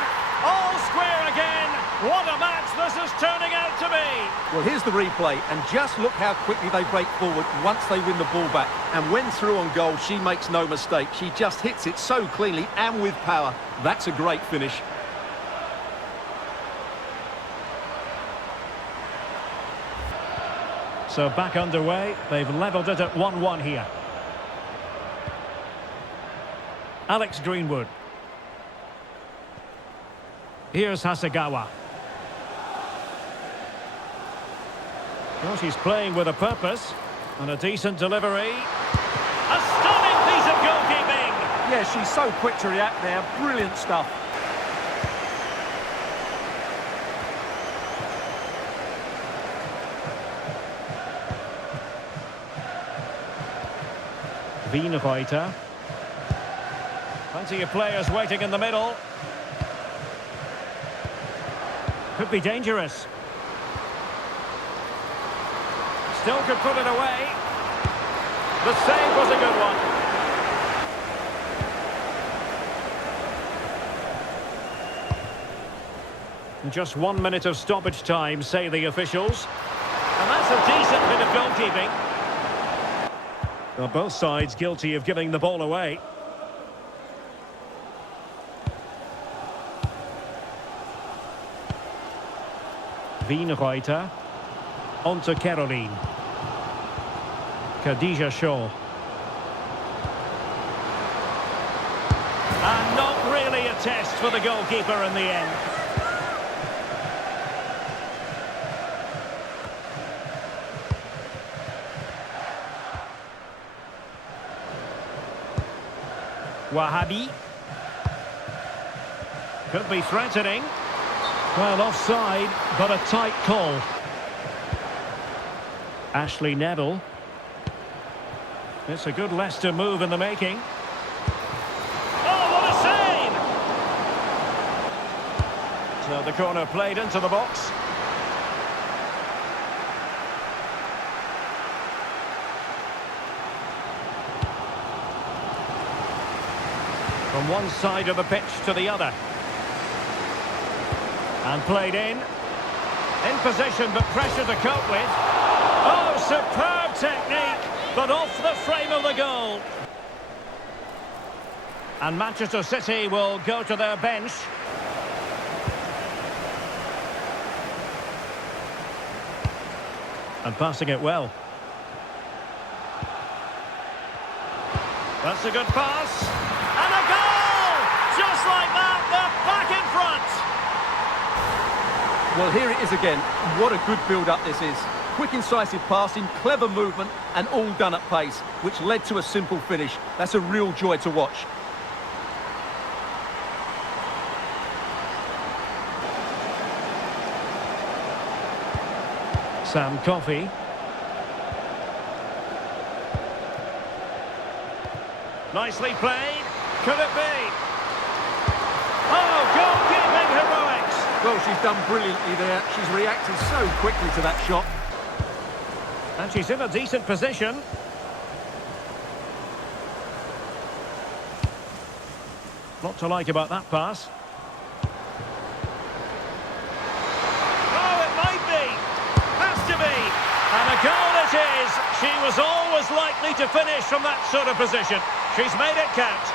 All square again. What a match this is turning out to be. Well, here's the replay, and just look how quickly they break forward once they win the ball back. And when through on goal, she makes no mistake. She just hits it so cleanly and with power. That's a great finish. So back underway. They've levelled it at 1-1 here. Alex Greenwood. Here's Hasegawa. Well, she's playing with a purpose and a decent delivery. A stunning piece of goalkeeping! Yeah, she's so quick to react there. Brilliant stuff. Wienerreiter. Plenty of players waiting in the middle. Could be dangerous. Still could put it away. The save was a good one. Just 1 minute of stoppage time, say the officials. And that's a decent bit of goalkeeping. Well, both sides guilty of giving the ball away. Wienerreiter. On to Caroline. Khadija Shaw. And not really a test for the goalkeeper in the end. Wahabi. Could be threatening. Well, offside, but a tight call. Ashley Neville. It's a good Leicester move in the making. Oh, what a save! So the corner played into the box. From one side of the pitch to the other. And played in. In position, but pressure to cope with. Oh, superb technique, but off the frame of the goal. And Manchester City will go to their bench. And passing it well. That's a good pass. And a goal! Just like that, they're back in front. Well, here it is again. What a good build-up this is. Quick, incisive passing, clever movement, and all done at pace, which led to a simple finish. That's a real joy to watch. Sam Coffey. Nicely played. Could it be? Oh, goalkeeping heroics! Well, she's done brilliantly there. She's reacted so quickly to that shot. And she's in a decent position. Lot to like about that pass. Oh, it might be. Has to be. And a goal it is. She was always likely to finish from that sort of position. She's made it count.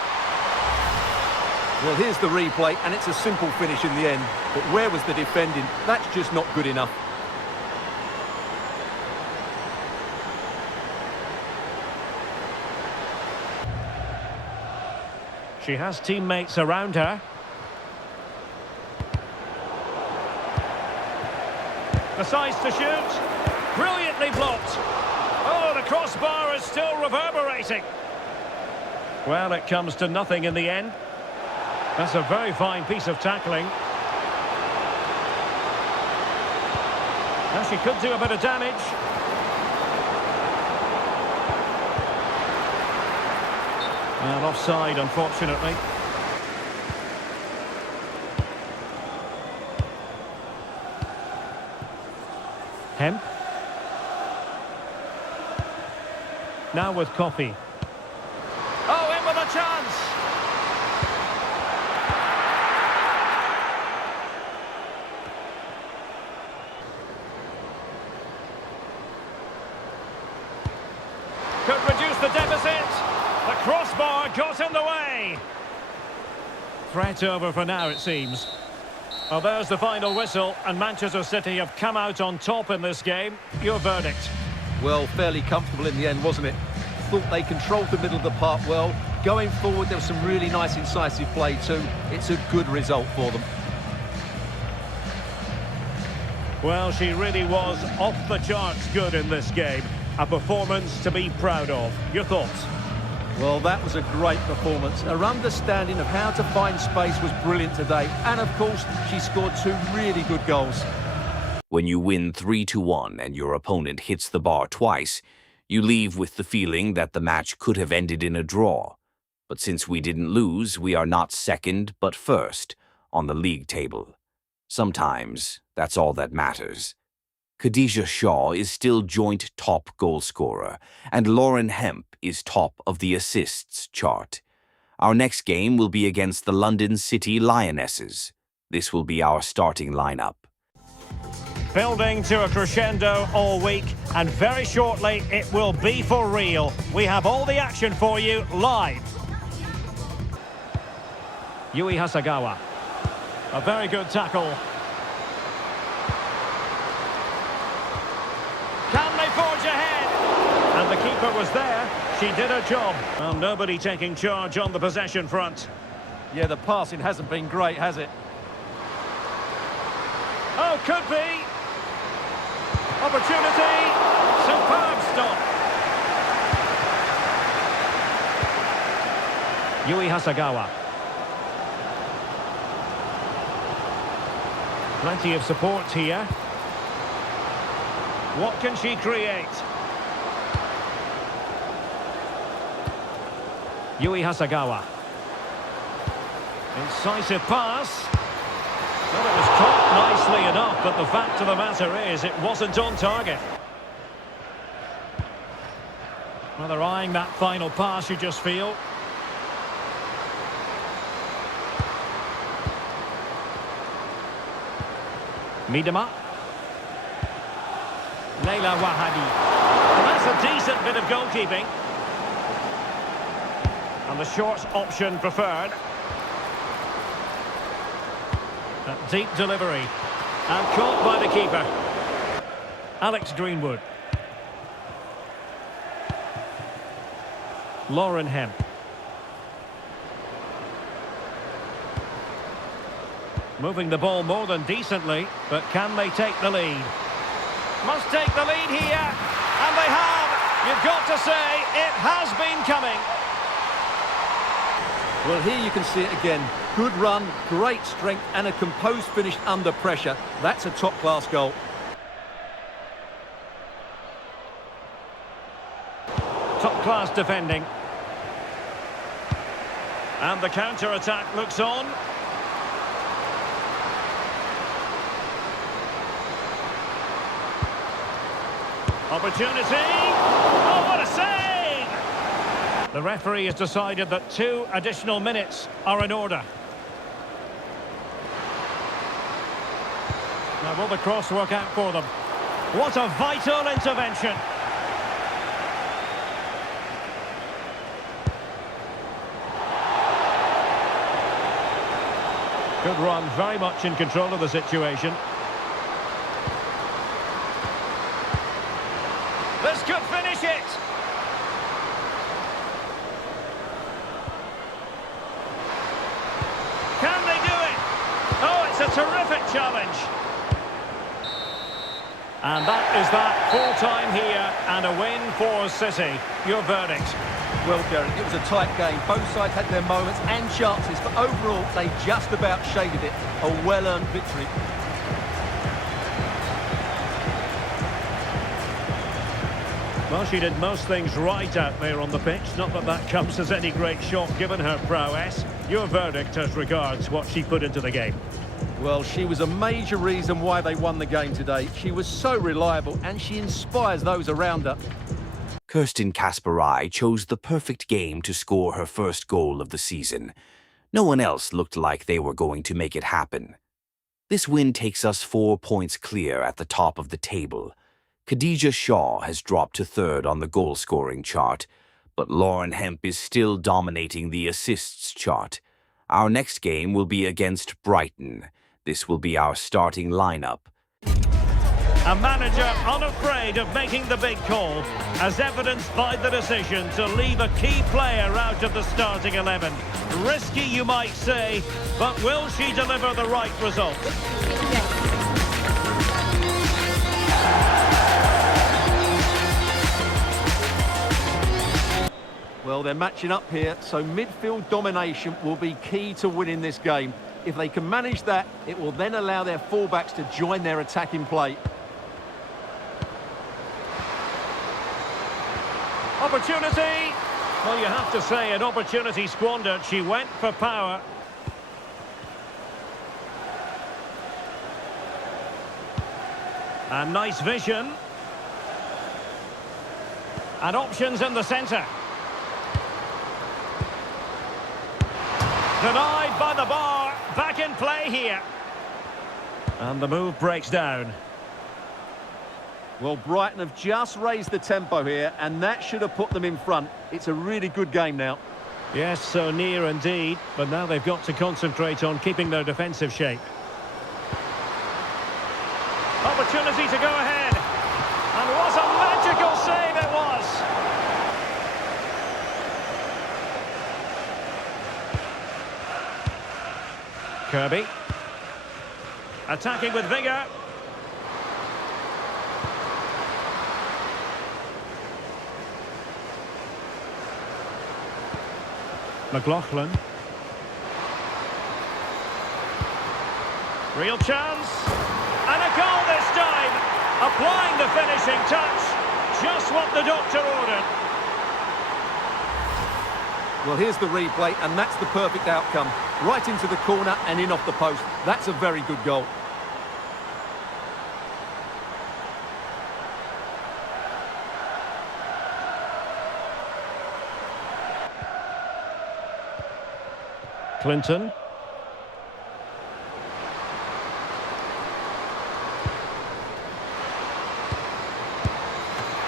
Well, here's the replay, and it's a simple finish in the end. But where was the defending? That's just not good enough. She has teammates around her. Decides to shoot. Brilliantly blocked. Oh, the crossbar is still reverberating. Well, it comes to nothing in the end. That's a very fine piece of tackling. Now she could do a bit of damage. And offside, unfortunately. Hemp. Now with Coffey. Oh, chance. Could reduce the deficit. The crossbar got in the way. Threat over for now, it seems. Well, there's the final whistle, and Manchester City have come out on top in this game. Your verdict? Well, fairly comfortable in the end, wasn't it? Thought they controlled the middle of the park well. Going forward, there was some really nice incisive play too. It's a good result for them. Well, she really was off the charts good in this game. A performance to be proud of. Your thoughts? Well, that was a great performance. Her understanding of how to find space was brilliant today. And, of course, she scored 2 really good goals. When you win 3-1 and your opponent hits the bar twice, you leave with the feeling that the match could have ended in a draw. But since we didn't lose, we are not second but first on the league table. Sometimes that's all that matters. Khadija Shaw is still joint top goalscorer, and Lauren Hemp is top of the assists chart. Our next game will be against the London City Lionesses. This will be our starting lineup. Building to a crescendo all week, and very shortly it will be for real. We have all the action for you live. Yui Hasagawa. A very good tackle. Can they forge ahead? And the keeper was there. She did her job. Well, nobody taking charge on the possession front. Yeah, the passing hasn't been great, has it? Oh, could be. Opportunity. Superb stop. Yui Hasagawa. Plenty of support here. What can she create? Yui Hasagawa. Incisive pass. Well, it was caught nicely enough, but the fact of the matter is it wasn't on target. Well, they're eyeing that final pass, you just feel. Midema. Leila Wahadi. And that's a decent bit of goalkeeping. And the short option preferred. A deep delivery. And caught by the keeper. Alex Greenwood. Lauren Hemp. Moving the ball more than decently, but can they take the lead? Must take the lead here, and they have. You've got to say, it has been coming. Well, here you can see it again. Good run, great strength, and a composed finish under pressure. That's a top-class goal. Top-class defending. And the counter-attack looks on. Opportunity. Oh, what a save! The referee has decided that 2 additional minutes are in order. Now, will the cross work out for them? What a vital intervention. Good run, very much in control of the situation. This could finish it. Can they do it? Oh, it's a terrific challenge. And that is that. Full time here and a win for City. Your verdict? Well, Derek, it was a tight game. Both sides had their moments and chances, but overall, they just about shaded it. A well-earned victory. Well, she did most things right out there on the pitch. Not that that comes as any great shock given her prowess. Your verdict as regards what she put into the game? Well, she was a major reason why they won the game today. She was so reliable and she inspires those around her. Kirsten Kasparai chose the perfect game to score her first goal of the season. No one else looked like they were going to make it happen. This win takes us 4 points clear at the top of the table. Khadija Shaw has dropped to third on the goal-scoring chart, but Lauren Hemp is still dominating the assists chart. Our next game will be against Brighton. This will be our starting lineup. A manager unafraid of making the big call, as evidenced by the decision to leave a key player out of the starting 11. Risky, you might say, but will she deliver the right result? Well, they're matching up here, so midfield domination will be key to winning this game. If they can manage that, it will then allow their fullbacks to join their attacking play. Opportunity! Well, you have to say an opportunity squandered. She went for power. And nice vision. And options in the centre. Denied by the bar. Back in play here. And the move breaks down. Well, Brighton have just raised the tempo here, and that should have put them in front. It's a really good game now. Yes, so near indeed. But now they've got to concentrate on keeping their defensive shape. Opportunity to go ahead. And what a magical save it was. Kirby. Attacking with vigour. McLaughlin. Real chance. And a goal this time. Applying the finishing touch. Just what the doctor ordered. Well, here's the replay, and that's the perfect outcome. Right into the corner and in off the post. That's a very good goal. Clinton.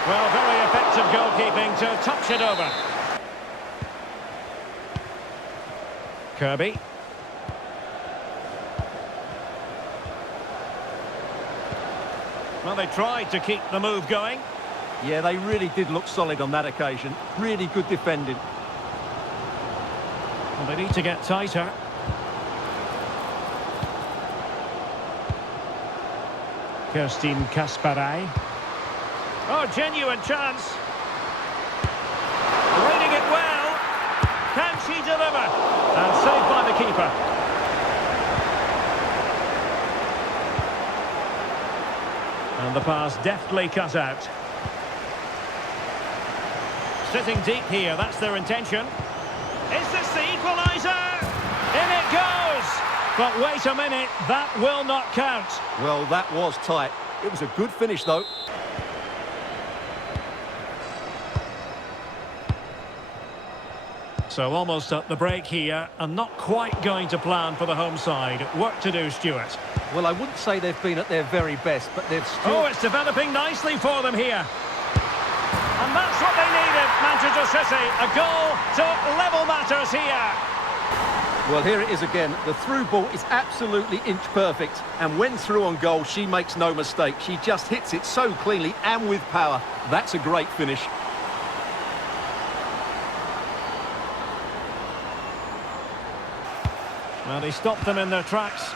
Well, very effective goalkeeping to touch it over. Kirby. Well, they tried to keep the move going. Yeah, they really did look solid on that occasion. Really good defending. Well, they need to get tighter. Kirsten Kasparai. Oh, genuine chance. Reading it well. Can she deliver? And saved by the keeper. And the pass deftly cut out. Sitting deep here, that's their intention. Is this the equaliser? In it goes! But wait a minute, that will not count. Well, that was tight. It was a good finish, though. So almost at the break here, and not quite going to plan for the home side. Work to do, Stuart. Well, I wouldn't say they've been at their very best, but they've still... Oh, it's developing nicely for them here. And that's what they needed, Manchester City. A goal to level matters here. Well, here it is again. The through ball is absolutely inch perfect. And when through on goal, she makes no mistake. She just hits it so cleanly and with power. That's a great finish. Well, they stopped them in their tracks.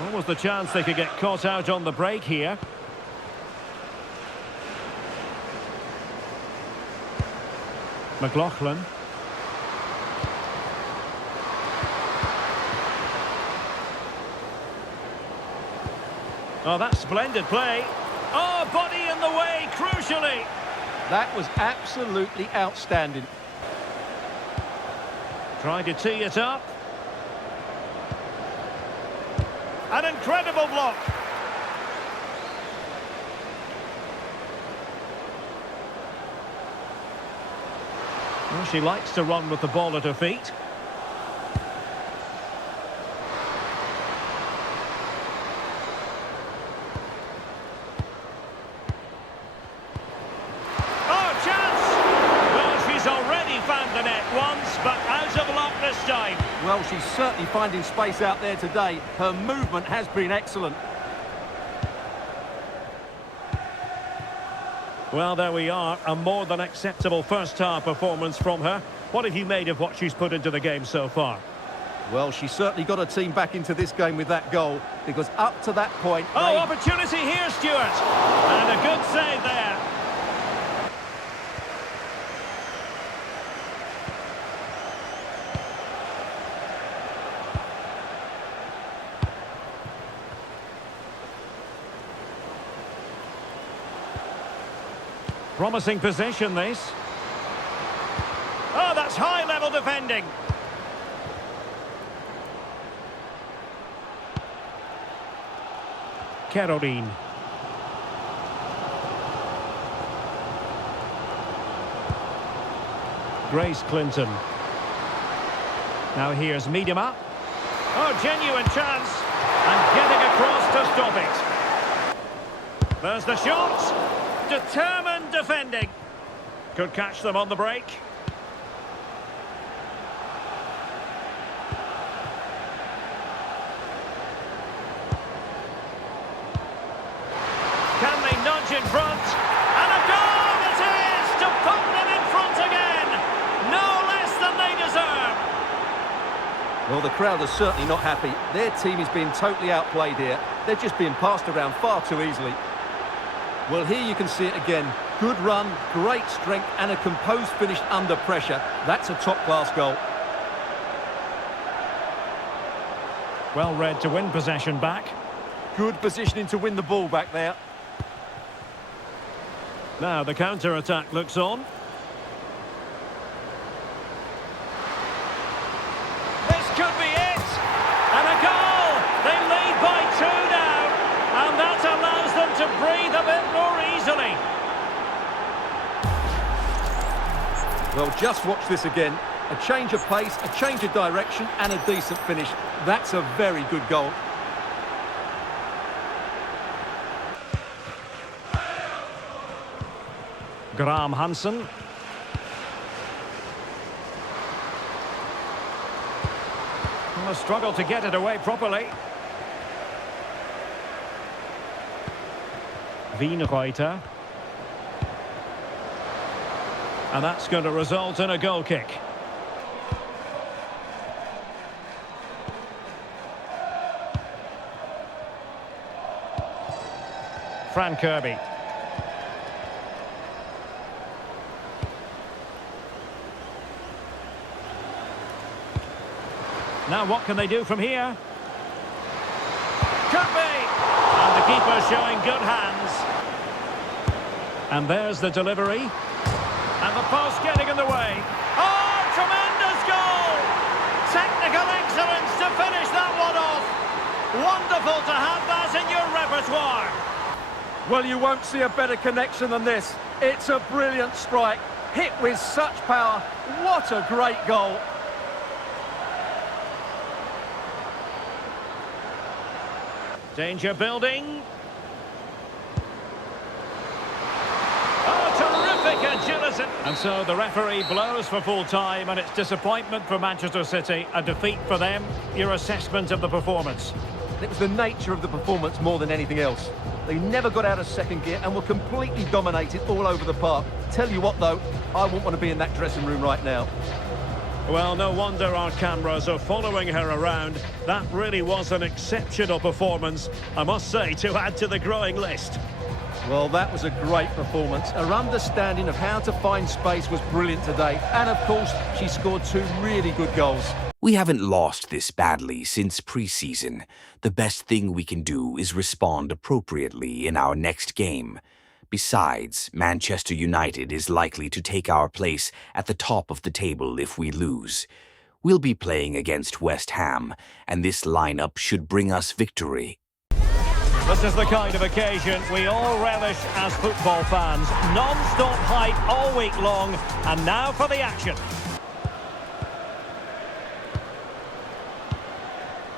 What was the chance they could get caught out on the break here? McLaughlin. Oh, that's splendid play. Oh, body in the way, crucially. That was absolutely outstanding. Trying to tee it up. An incredible block. Well, she likes to run with the ball at her feet. Oh, chance! Well, she's already found the net once, but out of luck this time. Well, she's certainly finding space out there today. Her movement has been excellent. Well, there we are. A more than acceptable first-half performance from her. What have you made of what she's put into the game so far? Well, she certainly got her team back into this game with that goal, because up to that point... Oh, opportunity here, Stuart! And a good save there. Promising position, this. Oh, that's high-level defending. Caroline. Grace Clinton. Now here's Miedema. Oh, genuine chance. And getting across to stop it. There's the shot. Determined defending. Could catch them on the break. Can they nudge in front? And a goal it is to put them in front again. No less than they deserve. Well, the crowd are certainly not happy. Their team is being totally outplayed here. They're just being passed around far too easily. Well, here you can see it again. Good run, great strength, and a composed finish under pressure. That's a top-class goal. Well read to win possession back. Good positioning to win the ball back there. Now the counter-attack looks on. This could be it! And a goal! They lead by 2 now. And that allows them to breathe a bit more easily. Well, just watch this again. A change of pace, a change of direction, and a decent finish. That's a very good goal. Hansen. Well, a struggle to get it away properly. Wienreuter. And that's going to result in a goal kick. Fran Kirby. Now what can they do from here? Could be! And the keeper showing good hands. And there's the delivery. And the post getting in the way. Oh, tremendous goal! Technical excellence to finish that one off. Wonderful to have that in your repertoire. Well, you won't see a better connection than this. It's a brilliant strike. Hit with such power. What a great goal. Danger building. Oh, terrific agility. And so the referee blows for full time, and it's disappointment for Manchester City, a defeat for them. Your assessment of the performance? It was the nature of the performance more than anything else. They never got out of second gear and were completely dominated all over the park. Tell you what, though, I wouldn't want to be in that dressing room right now. Well, no wonder our cameras are following her around. That really was an exceptional performance, I must say, to add to the growing list. Well, that was a great performance. Her understanding of how to find space was brilliant today. And, of course, she scored 2 really good goals. We haven't lost this badly since pre-season. The best thing we can do is respond appropriately in our next game. Besides, Manchester United is likely to take our place at the top of the table if we lose. We'll be playing against West Ham, and this lineup should bring us victory. This is the kind of occasion we all relish as football fans. Non-stop hype all week long, and now for the action.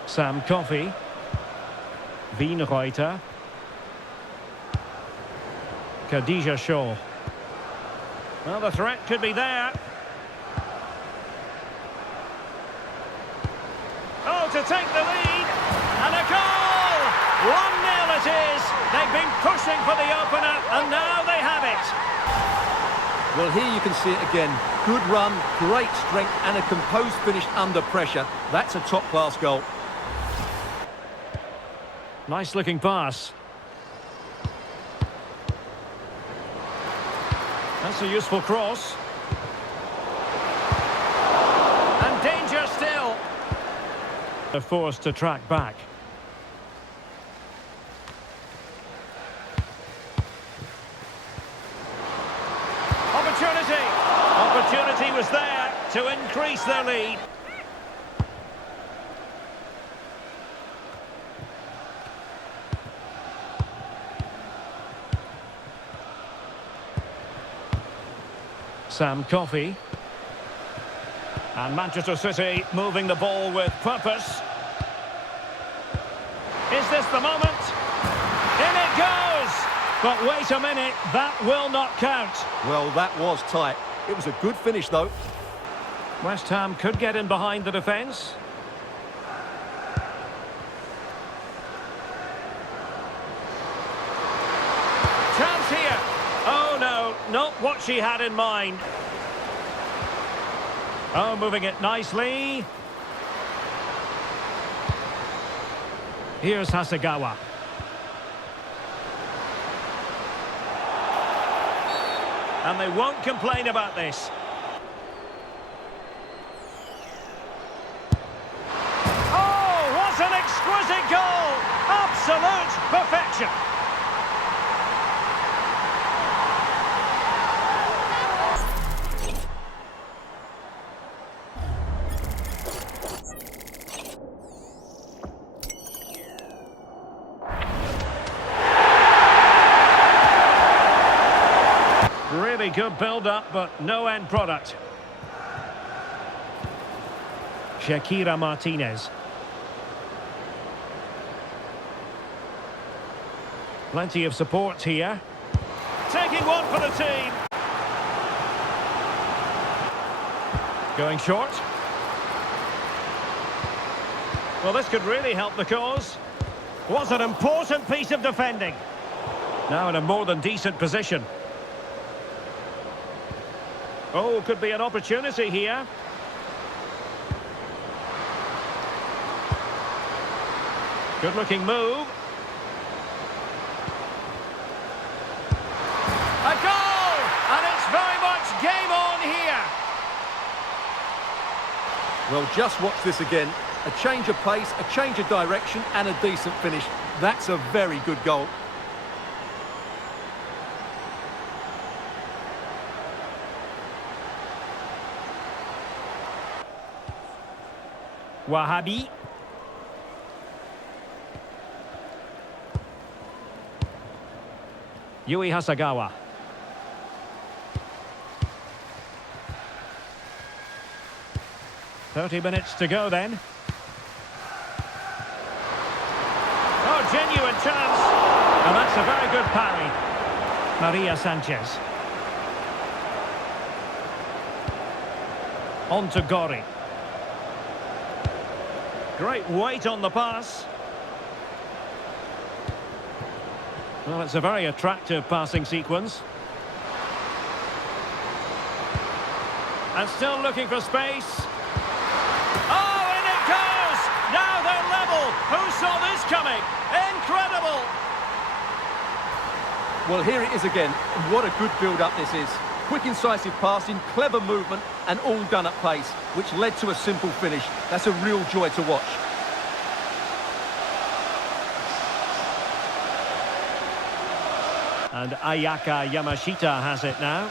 Sam Coffey. Wienreuter. Khadija Shaw. Well, the threat could be there. Oh, to take the lead. And a goal! 1-0 it is. They've been pushing for the opener, and now they have it. Well, here you can see it again. Good run, great strength, and a composed finish under pressure. That's a top-class goal. Nice looking pass. That's a useful cross. And danger still. They're forced to track back. Opportunity. Opportunity was there to increase their lead. Sam Coffey. And Manchester City moving the ball with purpose. Is this the moment? In it goes! But wait a minute, that will not count. Well, that was tight. It was a good finish, though. West Ham could get in behind the defence. Chance here. Oh no, not what she had in mind. Oh, moving it nicely. Here's Hasegawa. And they won't complain about this. Oh, what an exquisite goal! Absolute perfection. Really good build-up, but no end product. Shakira Martinez. Plenty of support here. Taking one for the team. Going short. Well, this could really help the cause. Was an important piece of defending. Now in a more than decent position. Oh, could be an opportunity here. Good-looking move. A goal! And it's very much game on here. Well, just watch this again. A change of pace, a change of direction, and a decent finish. That's a very good goal. Wahabi. Yui Hasegawa. "30 minutes to go then. Oh, genuine chance. And that's a very good parry. Maria Sanchez. On to Gori. Great weight on the pass. Well, it's a very attractive passing sequence. And still looking for space. Oh, in it goes! Now they're level. Who saw this coming? Incredible! Well, here it is again. What a good build-up this is. Quick, incisive passing, clever movement, and all done at pace, which led to a simple finish. That's a real joy to watch. And Ayaka Yamashita has it now.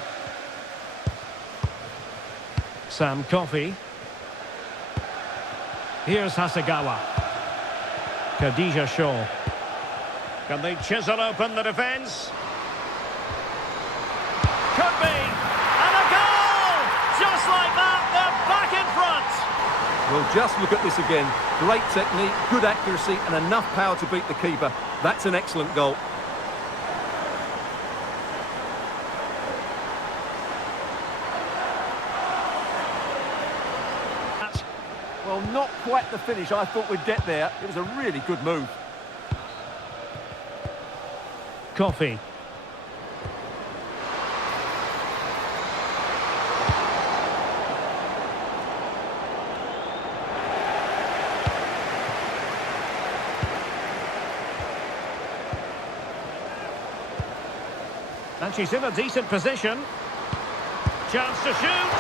Sam Coffey. Here's Hasegawa. Khadija Shaw. Can they chisel open the defence? Could be. And a goal! Just like that, they're back in front. Well, just look at this again. Great technique, good accuracy, and enough power to beat the keeper. That's an excellent goal. Well, not quite the finish I thought we'd get there. It was a really good move. Coffee. And she's in a decent position. Chance to shoot.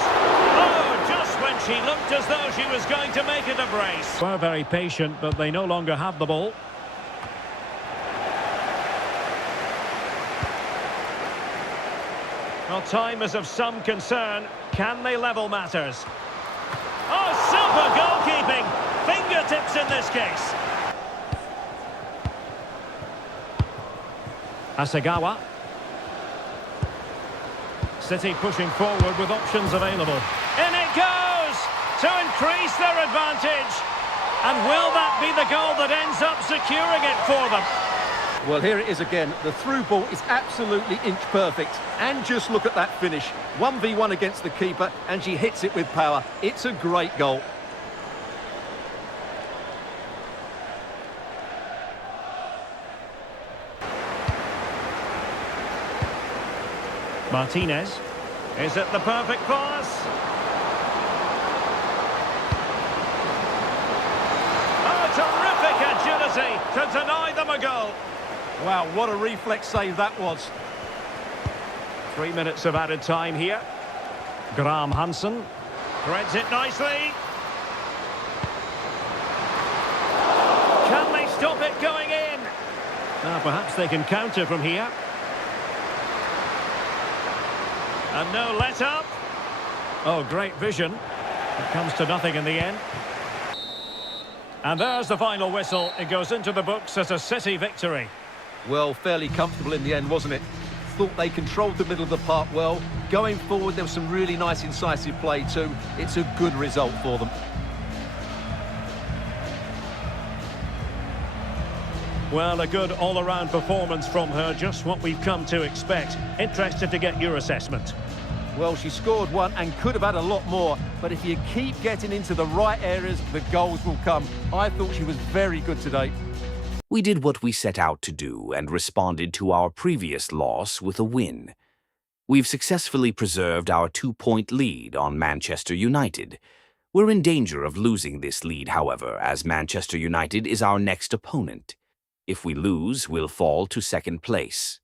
Oh, just when she looked as though she was going to make it a brace. We're very patient, but they no longer have the ball. Well, time is of some concern. Can they level matters? Oh, super goalkeeping! Fingertips in this case. Asagawa. City pushing forward with options available. In it goes! To increase their advantage. And will that be the goal that ends up securing it for them? Well, here it is again. The through ball is absolutely inch perfect. And just look at that finish. 1v1 against the keeper, and she hits it with power. It's a great goal. Martinez. Is it the perfect pass? Oh, terrific agility to deny them a goal. Wow, what a reflex save that was. 3 minutes of added time here. Graham Hansen threads it nicely. Can they stop it going in? Now perhaps they can counter from here. And no let-up. Oh, great vision. It comes to nothing in the end. And there's the final whistle. It goes into the books as a City victory. Well, fairly comfortable in the end, wasn't it? Thought they controlled the middle of the park well. Going forward, there was some really nice incisive play too. It's a good result for them. Well, a good all-around performance from her, just what we've come to expect. Interested to get your assessment. Well, she scored one and could have had a lot more, but if you keep getting into the right areas, the goals will come. I thought she was very good today. We did what we set out to do and responded to our previous loss with a win. We've successfully preserved our 2-point lead on Manchester United. We're in danger of losing this lead, however, as Manchester United is our next opponent. If we lose, we'll fall to second place.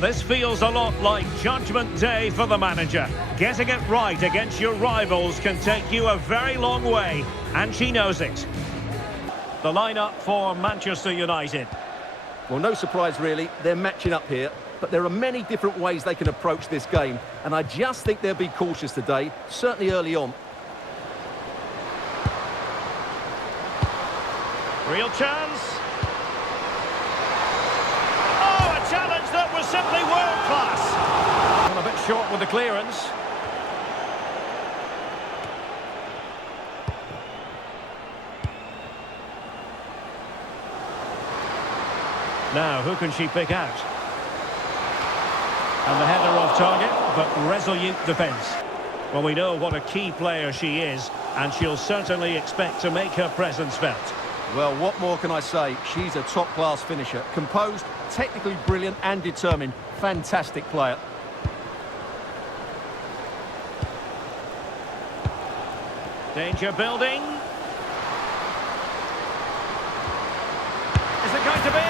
This feels a lot like Judgment Day for the manager. Getting it right against your rivals can take you a very long way, and she knows it. The lineup for Manchester United. Well, no surprise really, they're matching up here, but there are many different ways they can approach this game, and I just think they'll be cautious today, certainly early on. Real chance. Oh, a challenge that was simply world-class. And a bit short with the clearance. Now, who can she pick out? And the header off target, but resolute defence. Well, we know what a key player she is, and she'll certainly expect to make her presence felt. Well, what more can I say? She's a top-class finisher. Composed, technically brilliant and determined. Fantastic player. Danger building. Is it going to be?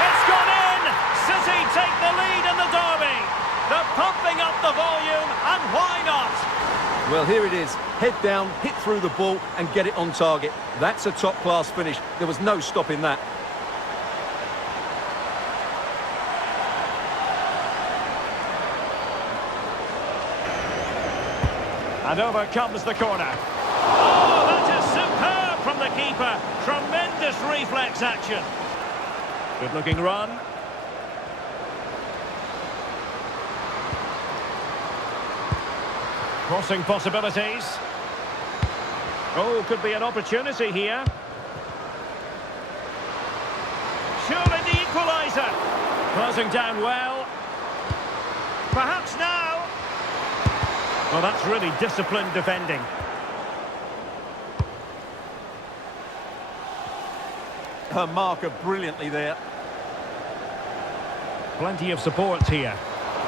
It's gone in! City take the lead in the derby. They're pumping up the volume, and why not? Well, here it is. Head down, hit through the ball and get it on target. That's a top-class finish. There was no stopping that. And over comes the corner. Oh, that is superb from the keeper. Tremendous reflex action. Good looking run. Crossing possibilities. Oh, could be an opportunity here. Surely the equaliser. Closing down well. Perhaps now. Well, that's really disciplined defending. Her marker brilliantly there. Plenty of support here.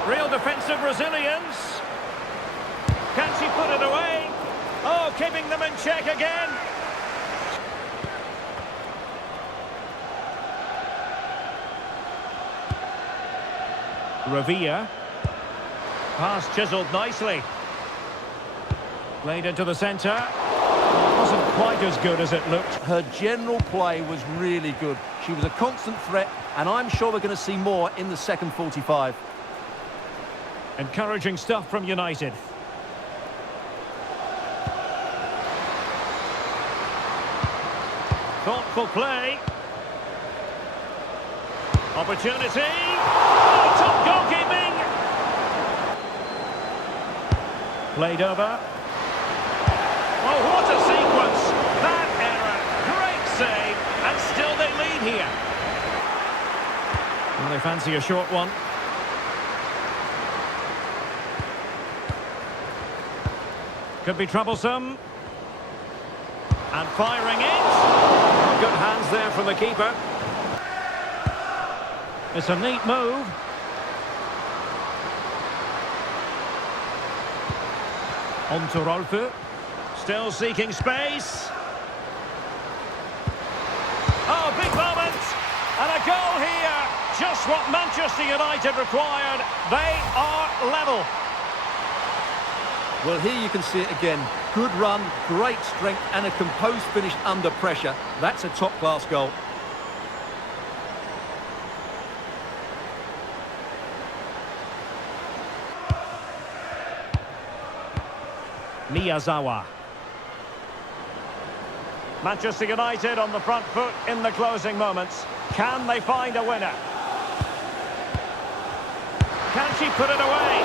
Real defensive resilience. Can she put it away? Oh, keeping them in check again. Revilla. Pass chiselled nicely. Played into the centre. Wasn't quite as good as it looked. Her general play was really good. She was a constant threat, and I'm sure we're going to see more in the second 45. Encouraging stuff from United. Thoughtful play. Opportunity. Oh, top goalkeeping. Played over. Oh, what a sequence. That error. Great save. And still they lead here. Well, they fancy a short one. Could be troublesome. And firing it. Good hands there from the keeper. It's a neat move. On to Rolfe. Still seeking space. Oh, big moment. And a goal here. Just what Manchester United required. They are level. Well, here you can see it again. Good run, great strength, and a composed finish under pressure. That's a top-class goal. Miyazawa. Manchester United on the front foot in the closing moments. Can they find a winner? Can she put it away?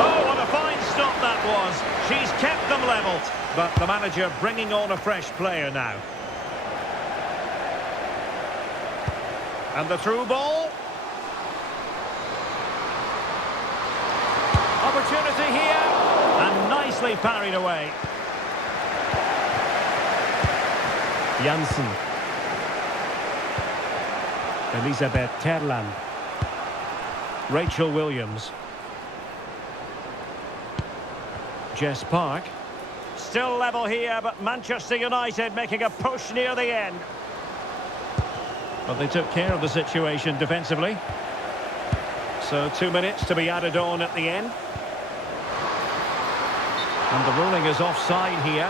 Oh, what a fine stop that was. She's kept them level. But the manager bringing on a fresh player now. And the through ball. Opportunity here. And nicely parried away. Hansen. Elisabeth Terland. Rachel Williams. Jess Park. Still level here, but Manchester United making a push near the end. But they took care of the situation defensively. So 2 minutes to be added on at the end. And the ruling is offside here.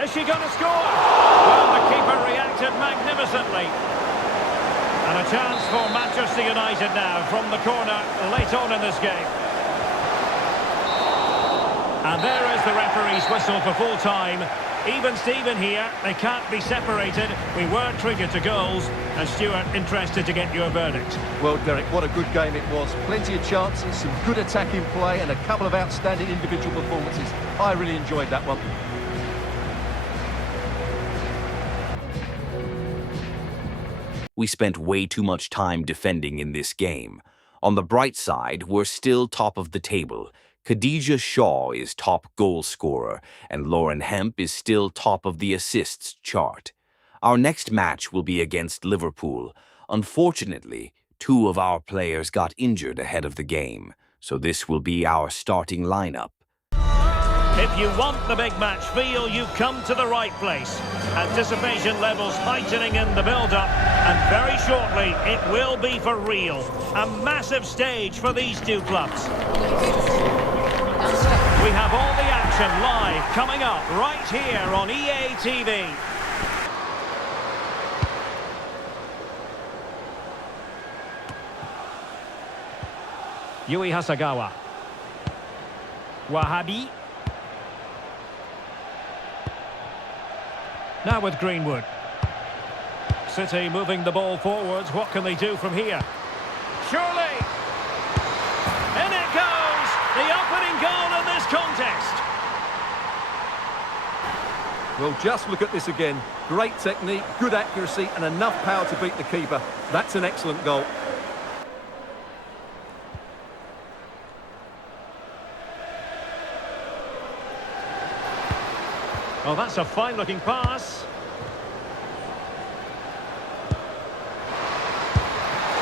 Is she going to score? Well, the keeper reacted magnificently. And a chance for Manchester United now from the corner late on in this game. And there is the referee's whistle for full time. Even Steven here, they can't be separated. We were treated to goals. And Stuart, interested to get your verdict. Well, Derek, what a good game it was. Plenty of chances, some good attacking play, and a couple of outstanding individual performances. I really enjoyed that one. We spent way too much time defending in this game. On the bright side, we're still top of the table. Khadija Shaw is top goal scorer, and Lauren Hemp is still top of the assists chart. Our next match will be against Liverpool. Unfortunately, 2 of our players got injured ahead of the game, so this will be our starting lineup. If you want the big match feel, you've come to the right place. Anticipation levels heightening in the build-up, and very shortly it will be for real. A massive stage for these two clubs. We have all the action live coming up right here on EA TV. Yui Hasagawa. Wahabi. Now with Greenwood. City moving the ball forwards. What can they do from here? Surely! In it goes! The opening goal in this contest. Well, just look at this again. Great technique, good accuracy, and enough power to beat the keeper. That's an excellent goal. Oh, that's a fine-looking pass.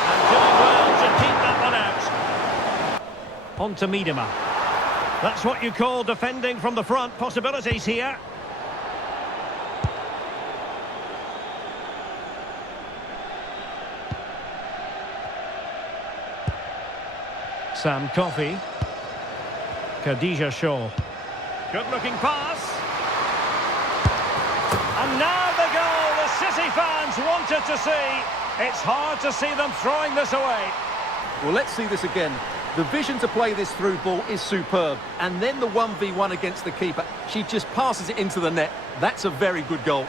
And doing well to keep that one out. On to Miedema. That's what you call defending from the front. Possibilities here. Sam Coffey. Khadija Shaw. Good-looking pass. And now the goal the City fans wanted to see. It's hard to see them throwing this away. Well, let's see this again. The vision to play this through ball is superb. And then the 1v1 against the keeper. She just passes it into the net. That's a very good goal.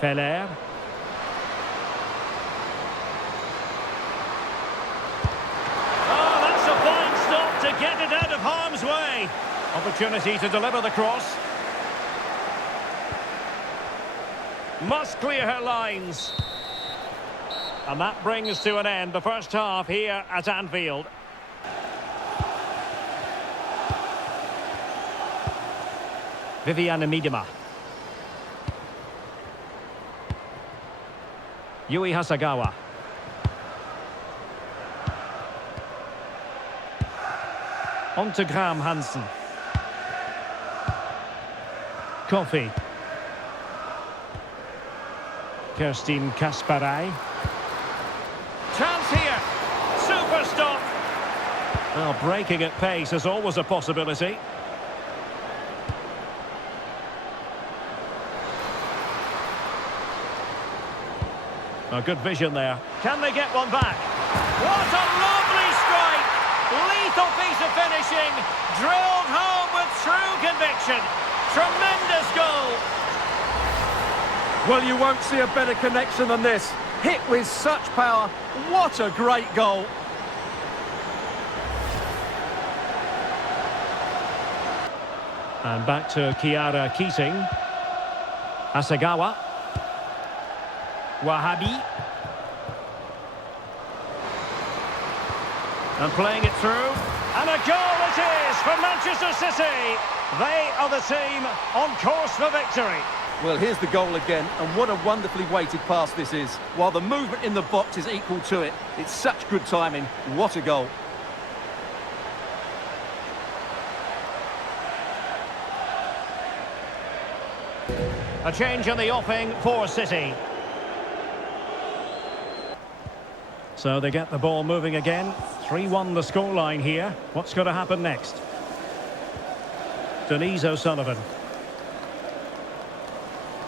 Fowler. Oh, that's a fine stop to get it out of harm's way. Opportunity to deliver the cross. Must clear her lines. And that brings to an end the first half here at Anfield. Viviane Miedema. Yui Hasegawa. On to Graham Hansen. Coffey. Kerstin Kasparai. Chance here. Super stop. Well, breaking at pace is always a possibility. A good vision there. Can they get one back? What a lovely strike! Lethal piece of finishing. Drilled home with true conviction. Tremendous goal. Well, you won't see a better connection than this. Hit with such power. What a great goal. And back to Kiara Keating. Hasegawa. Wahabi. And playing it through. And a goal it is for Manchester City. They are the team on course for victory. Well, here's the goal again, and what a wonderfully weighted pass this is. While the movement in the box is equal to it, it's such good timing. What a goal. A change in the offing for City. So they get the ball moving again. 3-1 the scoreline here. What's going to happen next? Denise O'Sullivan.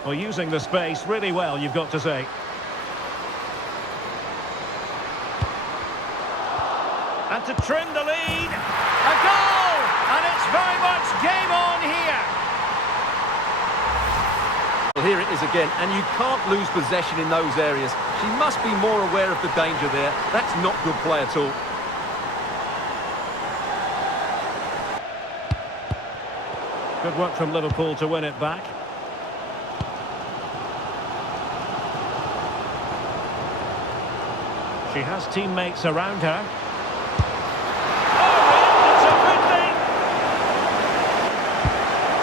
Well, using the space really well, you've got to say. And to trim the lead. A goal! And it's very much game on here. Well, here it is again, and you can't lose possession in those areas. She must be more aware of the danger there. That's not good play at all. Good work from Liverpool to win it back. She has teammates around her. Oh,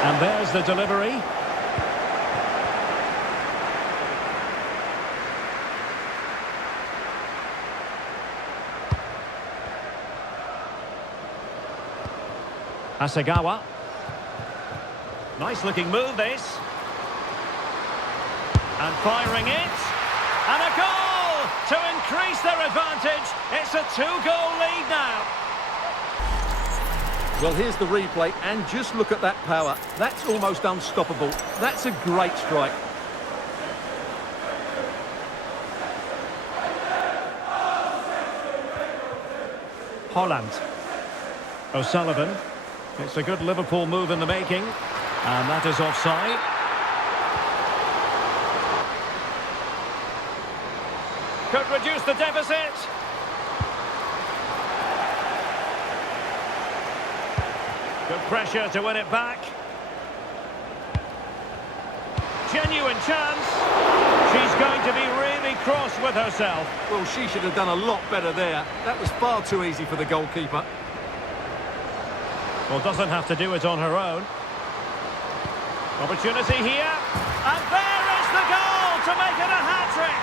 and there's the delivery. Hasegawa. Nice looking move this. And firing it. And a goal to increase their advantage. It's a 2-goal lead now. Well, here's the replay, and just look at that power. That's almost unstoppable. That's a great strike. Holland. O'Sullivan. It's a good Liverpool move in the making. And that is offside. Could reduce the deficit. Good pressure to win it back. Genuine chance. She's going to be really cross with herself. Well, she should have done a lot better there. That was far too easy for the goalkeeper. Well, doesn't have to do it on her own. Opportunity here. And there is the goal to make it a hat-trick.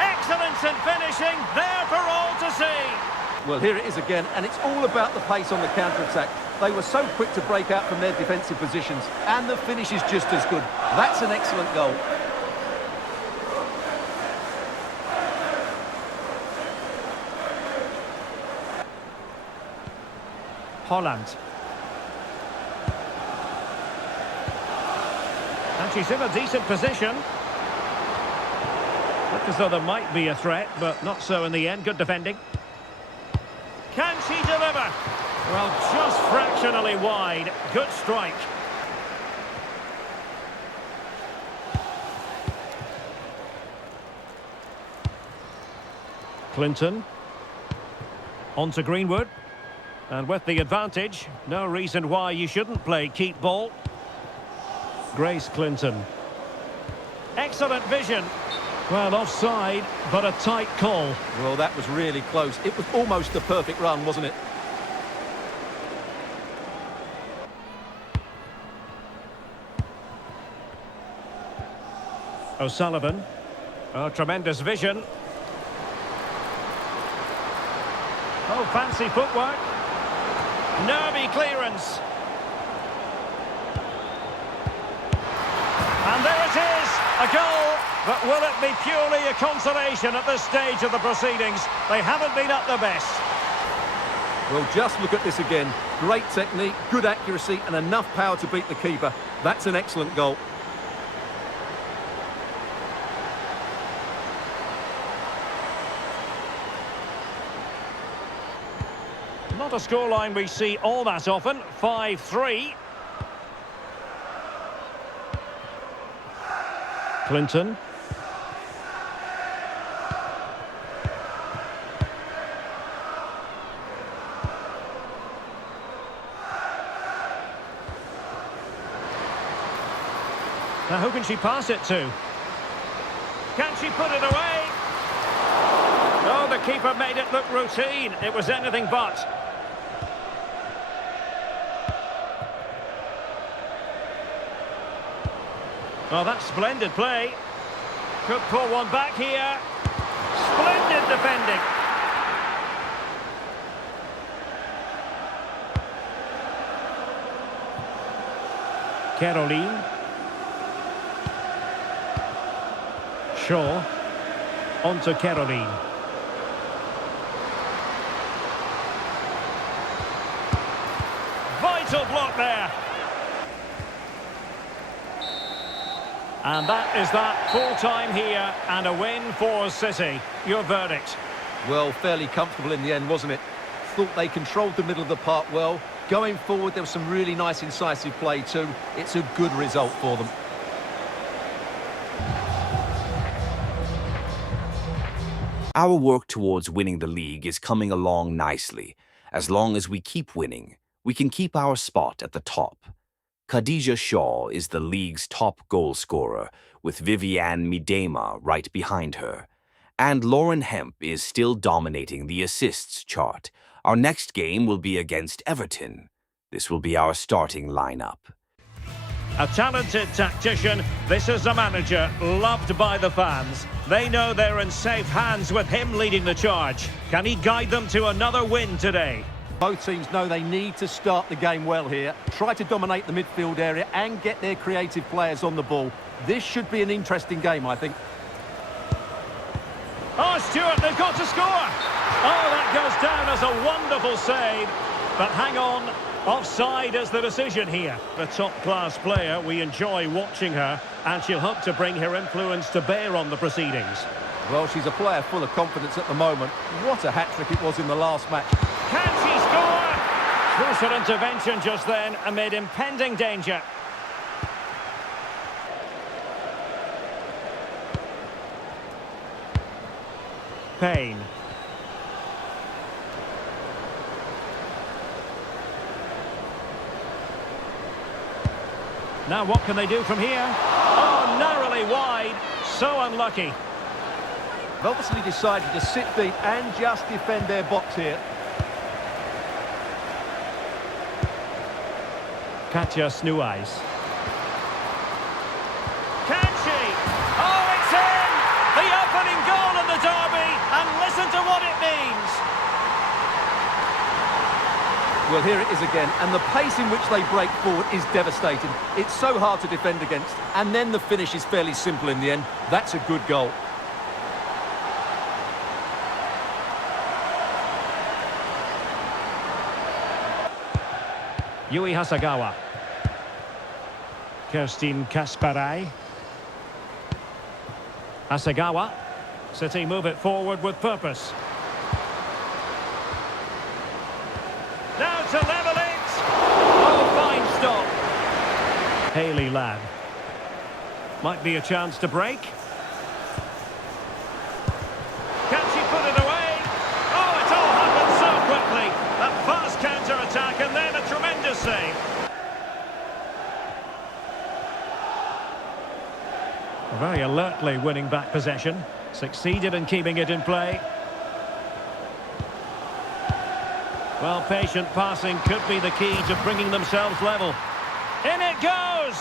Excellence in finishing, there for all to see. Well, here it is again, and it's all about the pace on the counter-attack. They were so quick to break out from their defensive positions, and the finish is just as good. That's an excellent goal. Holland. And she's in a decent position. Looked as though there might be a threat, but not so in the end. Good defending. Can she deliver? Well, just fractionally wide. Good strike. Clinton. On to Greenwood. And with the advantage, no reason why you shouldn't play keep ball. Grace Clinton. Excellent vision. Well, offside, but a tight call. Well, that was really close. It was almost the perfect run, wasn't it? O'Sullivan. Oh, tremendous vision. Oh, fancy footwork. Nervy clearance. And there it is, a goal. But will it be purely a consolation at this stage of the proceedings? They haven't been at their best. Well, just look at this again. Great technique, good accuracy, and enough power to beat the keeper. That's an excellent goal. Not a scoreline we see all that often. 5-3. Clinton. Now who can she pass it to? Can she put it away? Oh, the keeper made it look routine. It was anything but. Oh, that's splendid play. Could pull one back here. Splendid defending. Caroline. Shaw. On to Caroline. Vital block there. And that is that, full time here and a win for City. Your verdict? Well, fairly comfortable in the end, wasn't it? Thought they controlled the middle of the park well. Going forward, there was some really nice incisive play too. It's a good result for them. Our work towards winning the league is coming along nicely. As long as we keep winning, we can keep our spot at the top. Khadija Shaw is the league's top goal scorer, with Viviane Miedema right behind her. And Lauren Hemp is still dominating the assists chart. Our next game will be against Everton. This will be our starting lineup. A talented tactician, this is a manager loved by the fans. They know they're in safe hands with him leading the charge. Can he guide them to another win today? Both teams know they need to start the game well here, try to dominate the midfield area and get their creative players on the ball. This should be an interesting game, I think. Oh, Stuart, they've got to score! Oh, that goes down as a wonderful save. But hang on, offside is the decision here. The top-class player, we enjoy watching her, and she'll hope to bring her influence to bear on the proceedings. Well, she's a player full of confidence at the moment. What a hat-trick it was in the last match. Can she score? Crucial intervention just then amid impending danger. Payne. Now what can they do from here? Oh, narrowly wide. So unlucky. They've obviously decided to sit deep and just defend their box here. Katja Snuais. Can she? Oh, it's in! The opening goal in the derby, and listen to what it means. Well, here it is again, and the pace in which they break forward is devastating. It's so hard to defend against, and then the finish is fairly simple in the end. That's a good goal. Yui Hasagawa. Kerstin Kasparai. Hasagawa. City move it forward with purpose. Now to level it. Oh, fine stop. Hayley Ladd. Might be a chance to break. Can she put it away? Oh, it all happened so quickly. A fast counter-attack and then a tremendous save. Very alertly winning back possession. Succeeded in keeping it in play. Well, patient passing could be the key to bringing themselves level. In it goes!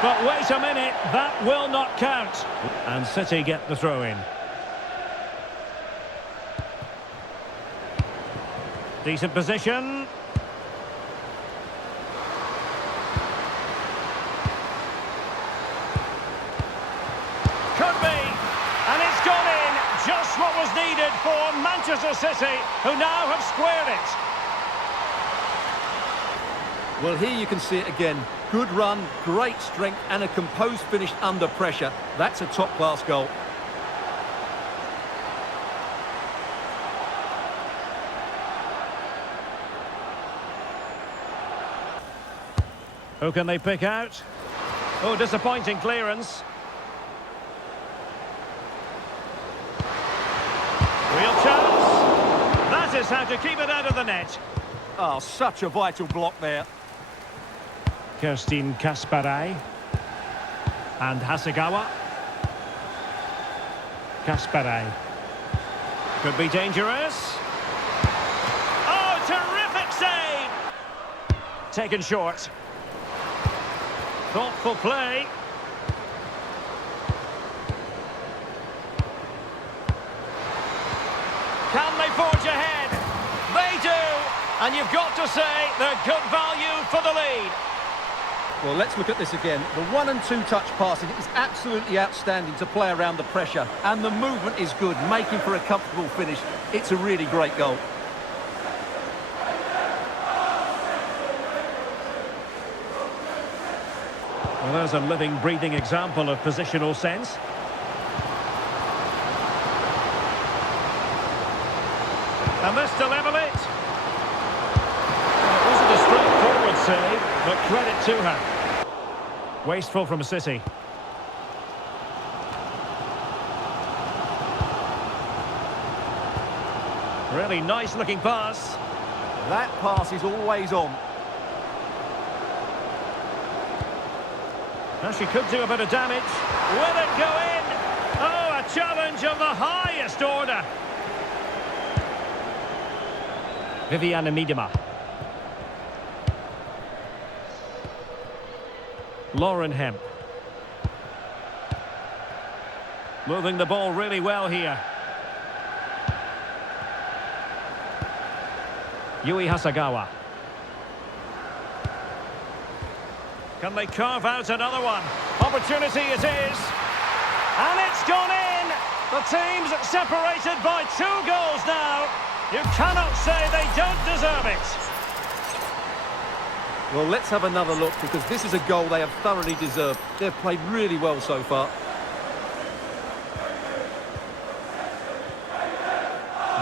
But wait a minute, that will not count. And City get the throw-in. Decent position. Could be. And it's gone in. Just what was needed for Manchester City, who now have squared it. Well, here you can see it again. Good run, great strength, and a composed finish under pressure. That's a top-class goal. Who can they pick out? Oh, disappointing clearance. Real chance. That is how to keep it out of the net. Oh, such a vital block there. Kerstin Kasparai. And Hasagawa. Kasparai. Could be dangerous. Oh, terrific save! Taken short. Thoughtful play. Can they forge ahead? They do! And you've got to say they're good value for the lead. Well, let's look at this again. The 1- and 2-touch passing is absolutely outstanding to play around the pressure. And the movement is good, making for a comfortable finish. It's a really great goal. Well, there's a living, breathing example of positional sense. And this to level it. It wasn't a straightforward save, but credit to her. Wasteful from City. Really nice looking pass. That pass is always on. Now she could do a bit of damage. Will it go in? Oh, a challenge of the highest order. Viviana Miedema. Lauren Hemp. Moving the ball really well here. Yui Hasagawa. Can they carve out another one? Opportunity it is. And it's gone in. The team's separated by 2 goals now. You cannot say they don't deserve it. Well, let's have another look, because this is a goal they have thoroughly deserved. They've played really well so far.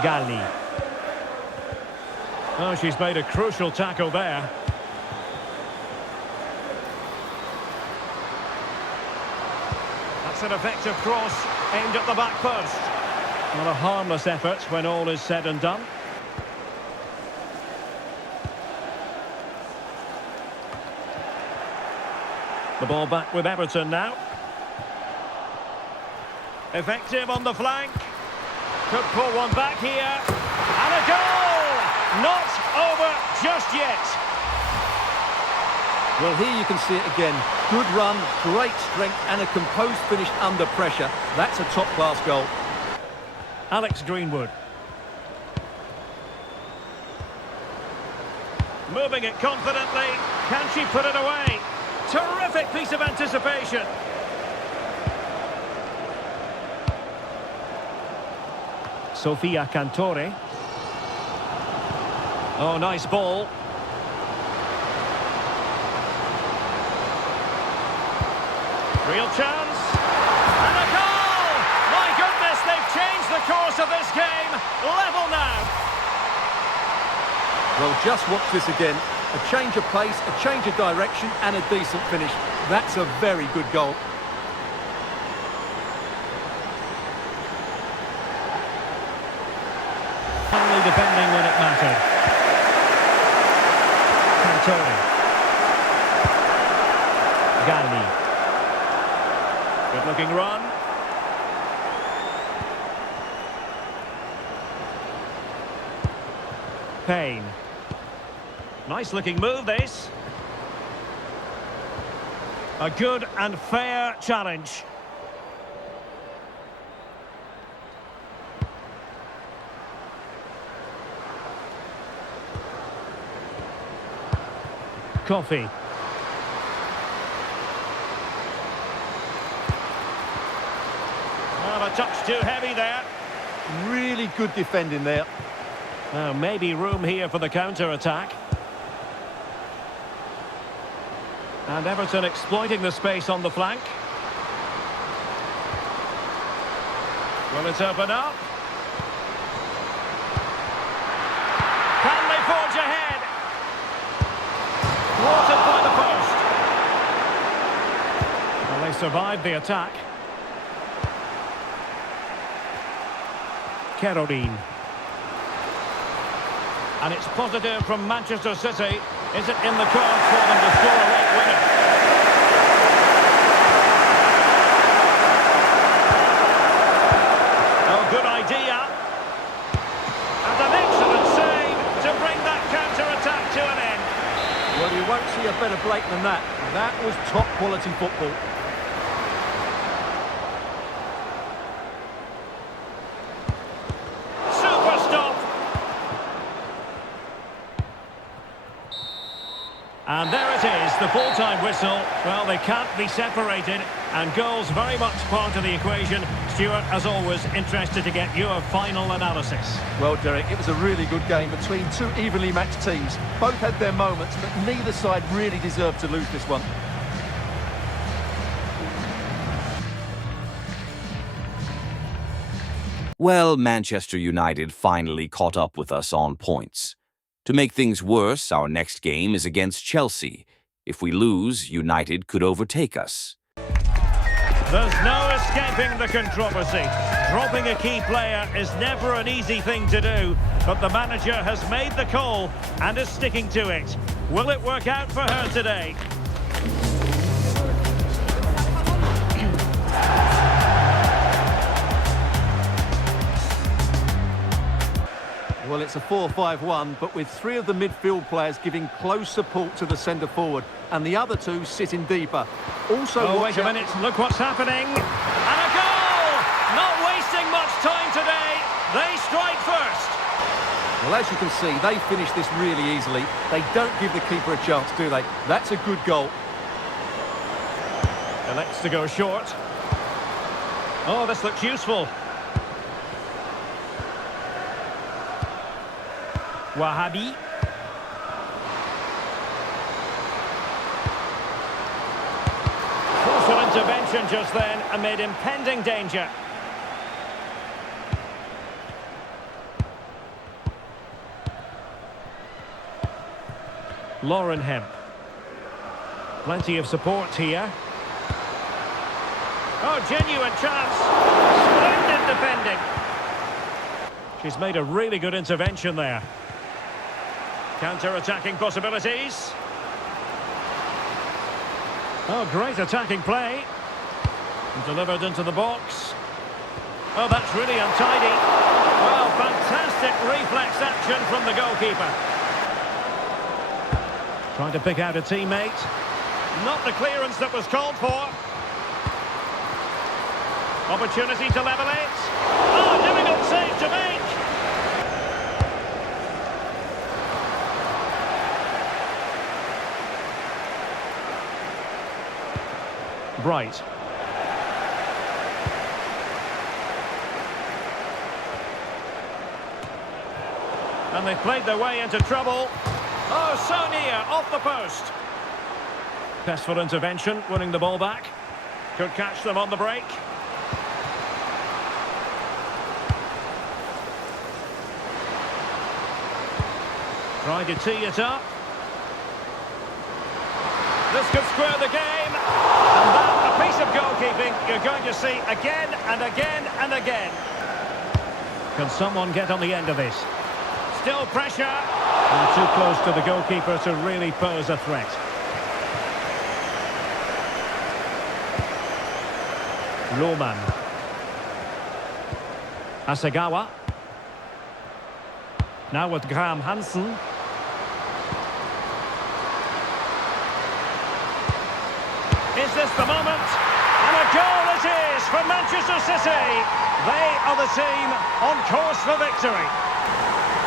Galli. Oh, she's made a crucial tackle there. That's an effective cross aimed at the back post. Not a harmless effort when all is said and done. The ball back with Everton now. Effective on the flank. Could pull one back here. And a goal! Not over just yet. Well, here you can see it again. Good run, great strength, and a composed finish under pressure. That's a top-class goal. Alex Greenwood. Moving it confidently. Can she put it away? Terrific piece of anticipation. Sofia Cantore. Oh, nice ball. Real chance. And a goal! My goodness, they've changed the course of this game. Level now. Well, just watch this again. A change of pace, a change of direction, and a decent finish. That's a very good goal. Only defending when it mattered. Cantore. Galli. Good looking run. Payne. Nice looking move, this. A good and fair challenge. Coffee. Well, a touch too heavy there. Really good defending there. Now, maybe room here for the counter-attack. And Everton exploiting the space on the flank. Will it open up? Can they forge ahead? Thwarted by the post. Well, they survived the attack. Kerodin. And it's positive from Manchester City. Is it in the cards for them to score a late winner? Oh, good idea. And an excellent save to bring that counter-attack to an end. Well, you won't see a better break than that. That was top-quality football. And there it is, the full-time whistle. Well, they can't be separated, and goals very much part of the equation. Stuart, as always, interested to get your final analysis. Well, Derek, it was a really good game between two evenly matched teams. Both had their moments, but neither side really deserved to lose this one. Well, Manchester United finally caught up with us on points. To make things worse, our next game is against Chelsea. If we lose, United could overtake us. There's no escaping the controversy. Dropping a key player is never an easy thing to do, but the manager has made the call and is sticking to it. Will it work out for her today? Well, it's a 4-5-1, but with three of the midfield players giving close support to the centre-forward, and the other two sitting deeper. Also, oh, wait a minute, look what's happening. And a goal! Not wasting much time today. They strike first. Well, as you can see, they finish this really easily. They don't give the keeper a chance, do they? That's a good goal. Elects to go short. Oh, this looks useful. Wahabi. Crucial intervention just then amid impending danger. Lauren Hemp. Plenty of support here. Oh, genuine chance. Splendid defending. She's made a really good intervention there. Counter-attacking possibilities. Oh, great attacking play. Delivered into the box. Oh, that's really untidy. Well, fantastic reflex action from the goalkeeper. Trying to pick out a teammate. Not the clearance that was called for. Opportunity to level it. Oh, difficult save to make. Bright. And they've played their way into trouble. Oh, so near, off the post. Successful intervention, winning the ball back. Could catch them on the break. Trying to tee it up. This could square the game. And that, a piece of goalkeeping you're going to see again and again and again. Can someone get on the end of this? Still pressure. And too close to the goalkeeper to really pose a threat. Lohmann. Asagawa. Now with Graham Hansen. Is this the moment? And a goal it is for Manchester City. They are the team on course for victory.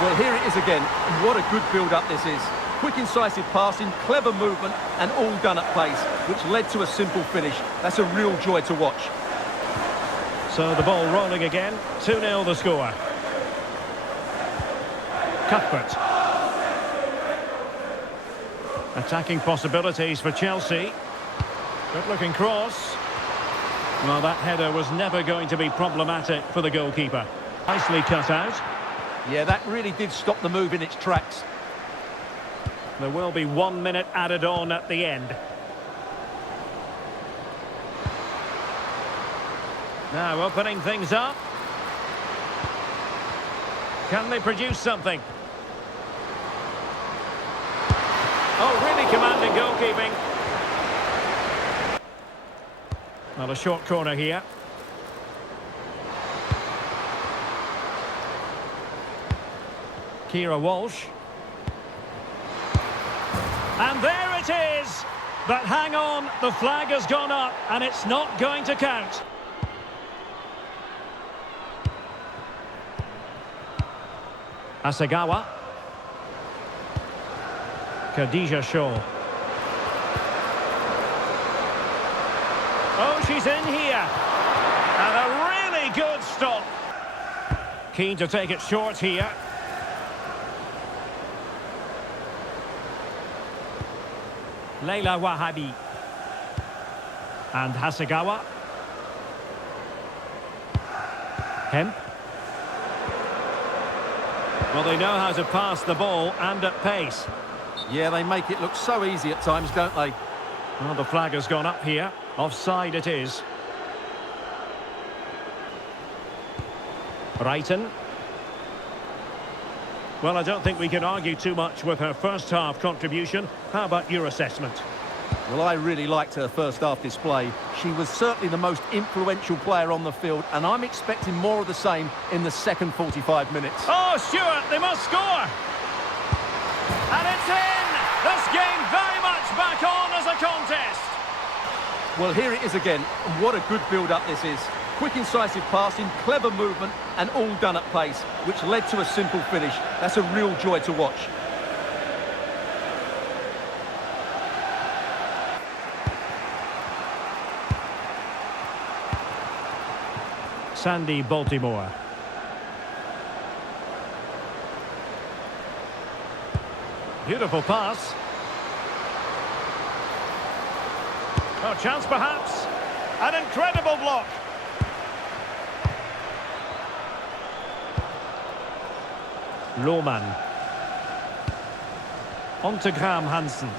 Well, here it is again. What a good build-up this is. Quick, incisive passing, clever movement, and all done at pace, which led to a simple finish. That's a real joy to watch. So the ball rolling again. 2-0 the score. Cuthbert. Attacking possibilities for Chelsea. Good-looking cross. Well, that header was never going to be problematic for the goalkeeper. Nicely cut out. Yeah, that really did stop the move in its tracks. There will be 1 minute added on at the end. Now opening things up. Can they produce something? Oh, really commanding goalkeeping. Well, a short corner here. Kira Walsh. And there it is! But hang on, the flag has gone up and it's not going to count. Asagawa. Khadija Shaw. Oh, she's in here. And a really good stop. Keen to take it short here. Leila Wahabi. And Hasegawa. Hemp. Well, they know how to pass the ball and at pace. Yeah, they make it look so easy at times, don't they? Well, the flag has gone up here. Offside it is. Brighton. Well, I don't think we can argue too much with her first half contribution. How about your assessment? Well, I really liked her first half display. She was certainly the most influential player on the field, and I'm expecting more of the same in the second 45 minutes. Oh, Stuart, they must score! And it's in! This game very much back on as a contest. Well, here it is again. What a good build-up this is. Quick, incisive passing, clever movement, and all done at pace, which led to a simple finish. That's a real joy to watch. Sandy Baltimore. Beautiful pass. Oh, chance perhaps. An incredible block. Lohmann. On to Hansen.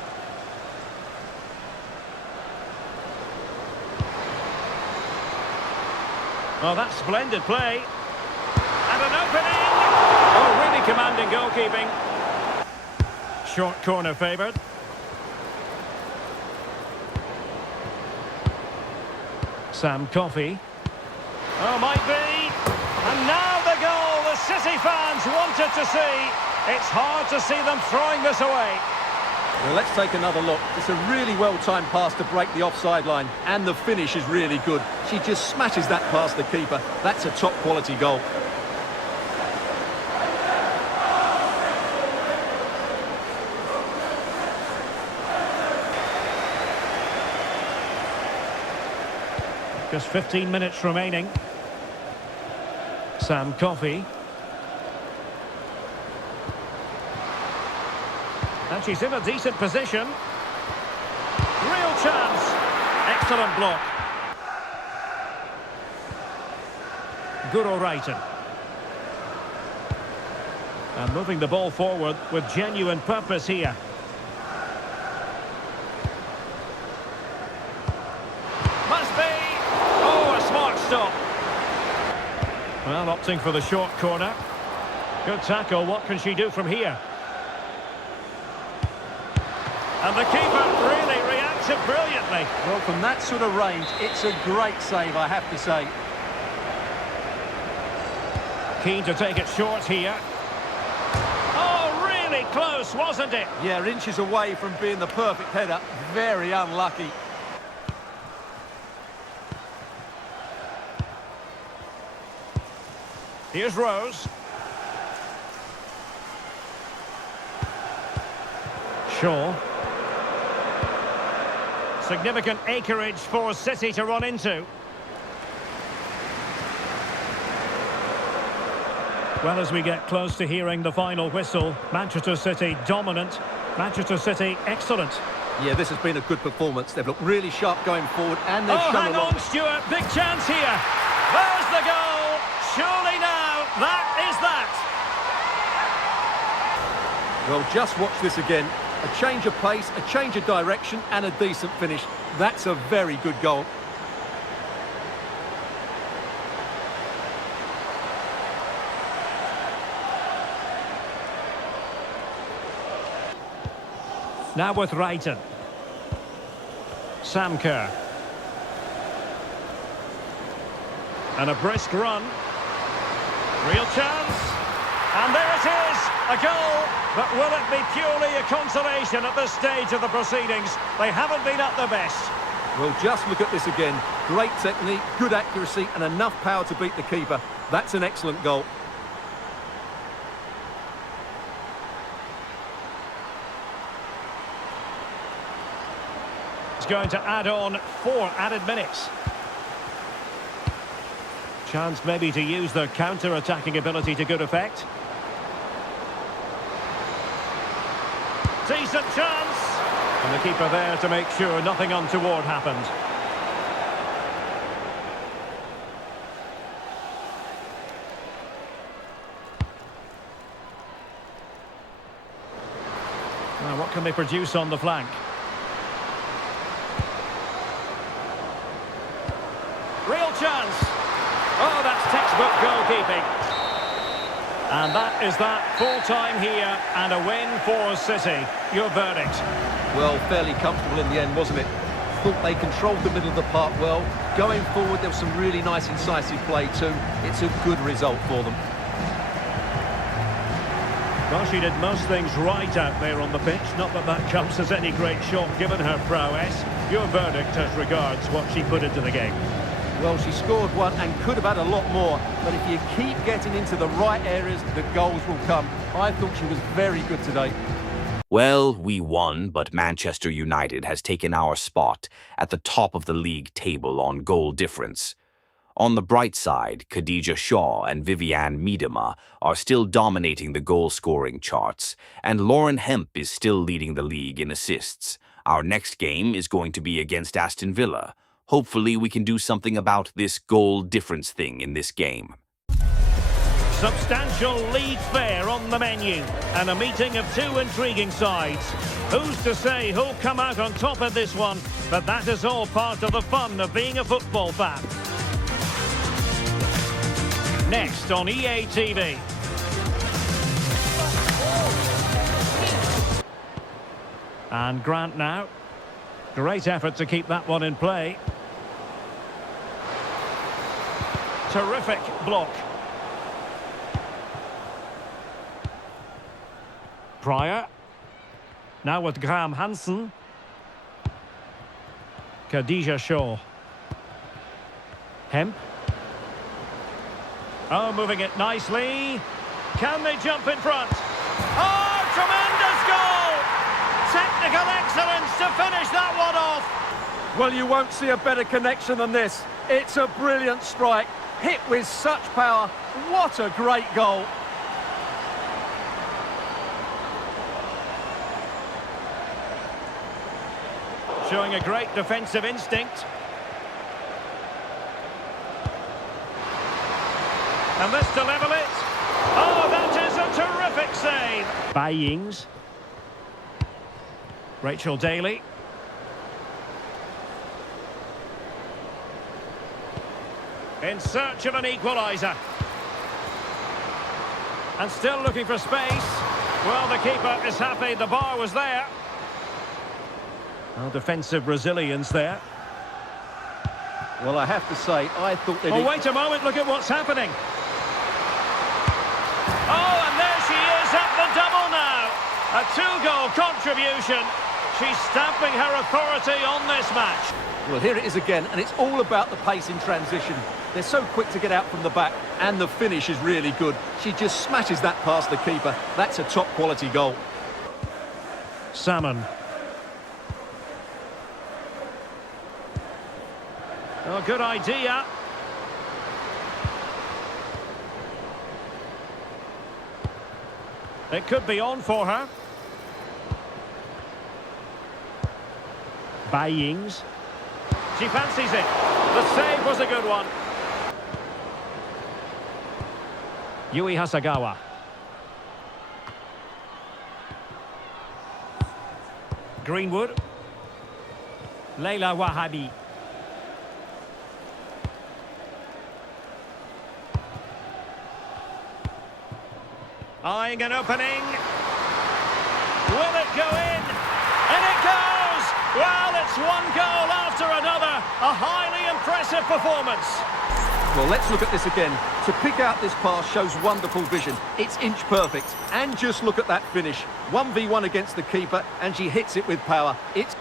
Oh, that's splendid play. And an opening! Oh, really commanding goalkeeping. Short corner favoured. Sam Coffey. Oh, might be. And now the goal the City fans wanted to see. It's hard to see them throwing this away. Well, let's take another look. It's a really well-timed pass to break the offside line, and the finish is really good. She just smashes that past the keeper. That's a top-quality goal. Just 15 minutes remaining. Sam Coffey. And she's in a decent position. Real chance. Excellent block. Good Brighton. And moving the ball forward with genuine purpose here. Must be. Oh, a smart stop. Well, opting for the short corner. Good tackle. What can she do from here? And the keeper really reacted brilliantly. Well, from that sort of range, it's a great save, I have to say. Keen to take it short here. Oh, really close, wasn't it? Yeah, inches away from being the perfect header. Very unlucky. Here's Rose. Shaw. Significant acreage for City to run into. Well, as we get close to hearing the final whistle, Manchester City dominant, Manchester City excellent. Yeah, this has been a good performance. They've looked really sharp going forward, and they've shown hang a lot. on, Stuart, big chance here. There's the goal. Surely now, that is that. Well, just watch this again. A change of pace, a change of direction, and a decent finish. That's a very good goal. Now with Brighton. Sam Kerr. And a brisk run. Real chance. And there it is, a goal. But will it be purely a consolation at this stage of the proceedings? They haven't been at their best. Well, just look at this again. Great technique, good accuracy, and enough power to beat the keeper. That's an excellent goal. It's going to add on 4 added minutes. Chance maybe to use their counter-attacking ability to good effect. Decent chance. And the keeper there to make sure nothing untoward happened. Now, what can they produce on the flank? Real chance. Oh, that's textbook goalkeeping. And that is that, full time here and a win for City. Your verdict? Well, fairly comfortable in the end, wasn't it? Thought they controlled the middle of the park well. Going forward, there was some really nice incisive play too. It's a good result for them. Well, she did most things right out there on the pitch. Not that that comes as any great shock given her prowess. Your verdict as regards what she put into the game? Well, she scored one and could have had a lot more. But if you keep getting into the right areas, the goals will come. I thought she was very good today. Well, we won, but Manchester United has taken our spot at the top of the league table on goal difference. On the bright side, Khadija Shaw and Vivianne Miedema are still dominating the goal-scoring charts, and Lauren Hemp is still leading the league in assists. Our next game is going to be against Aston Villa. Hopefully we can do something about this goal difference thing in this game. Substantial league fare on the menu and a meeting of two intriguing sides. Who's to say who'll come out on top of this one? But that is all part of the fun of being a football fan. Next on EA TV. And Grant now. Great effort to keep that one in play. Terrific block. Pryor. Now with Hansen. Khadija Shaw. Hemp. Oh, moving it nicely. Can they jump in front? Oh, tremendous goal! Technical excellence to finish that one off. Well, you won't see a better connection than this. It's a brilliant strike, hit with such power. What a great goal. Showing a great defensive instinct. And this to level it. Oh, that is a terrific save. Bayings. Rachel Daly. In search of an equaliser. And still looking for space. Well, the keeper is happy the bar was there. Well, defensive resilience there. Well, I have to say, I thought they'd... Oh, wait a moment, look at what's happening. Oh, and there she is at the double now. A two-goal contribution. She's stamping her authority on this match. Well, here it is again, and it's all about the pace in transition. They're so quick to get out from the back, and the finish is really good. She just smashes that past the keeper. That's a top-quality goal. Salmon. Oh, good idea. It could be on for her. Bayings. She fancies it. The save was a good one. Yui Hasagawa. Greenwood. Leila Wahabi. Eyeing an opening. Will it go in? And it goes! Well, it's one goal after another. A highly impressive performance. Well, let's look at this again. To pick out this pass shows wonderful vision. It's inch perfect. And just look at that finish. 1v1 against the keeper, and she hits it with power. It's...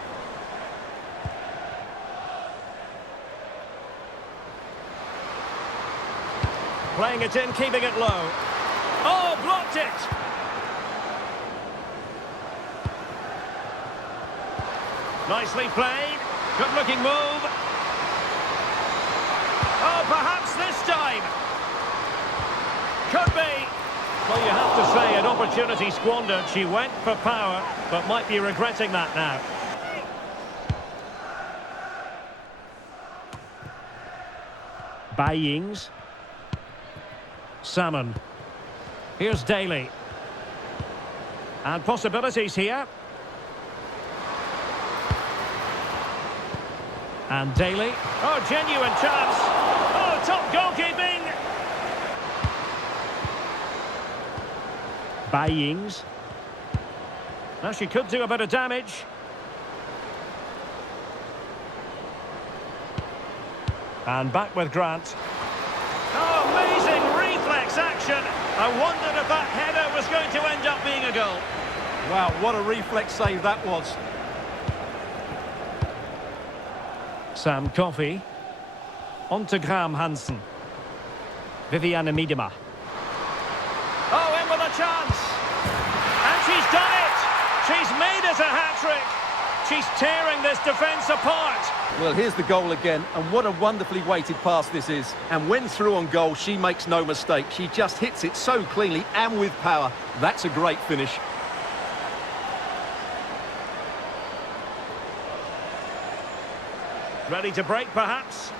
Playing it in, keeping it low. Oh, blocked it! Nicely played. Good-looking move. Oh, perhaps this time. Could be. Well, you have to say, an opportunity squandered. She went for power, but might be regretting that now. Bayings. Salmon. Here's Daly. And possibilities here. And Daly. Oh, genuine chance. Oh, top goalkeeping. Bayings. Now she could do a bit of damage. And back with Grant. Oh, amazing reflex action. I wondered if that header was going to end up being a goal. Wow, what a reflex save that was. Sam Coffey. On to Hansen. Viviana Miedema. Oh, in with a chance. And she's done it. She's made it a hat-trick. She's tearing this defence apart. Well, here's the goal again, and what a wonderfully weighted pass this is. And when through on goal, she makes no mistake. She just hits it so cleanly and with power. That's a great finish. Ready to break, perhaps?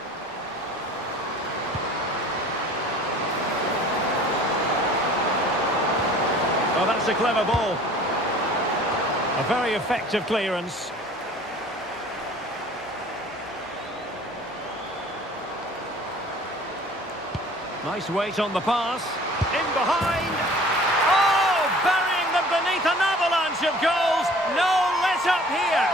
That's a clever ball. A very effective clearance. Nice weight on the pass. In behind. Oh, burying them beneath an avalanche of goals. No let up here.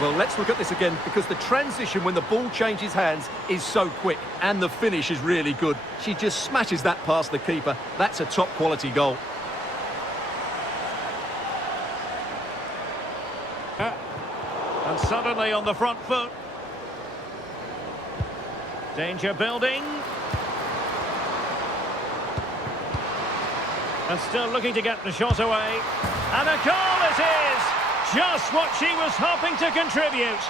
Well, let's look at this again, because the transition when the ball changes hands is so quick, and the finish is really good. She just smashes that past the keeper. That's a top-quality goal. And suddenly on the front foot. Danger building. And still looking to get the shot away. And a goal it is! Just what she was hoping to contribute.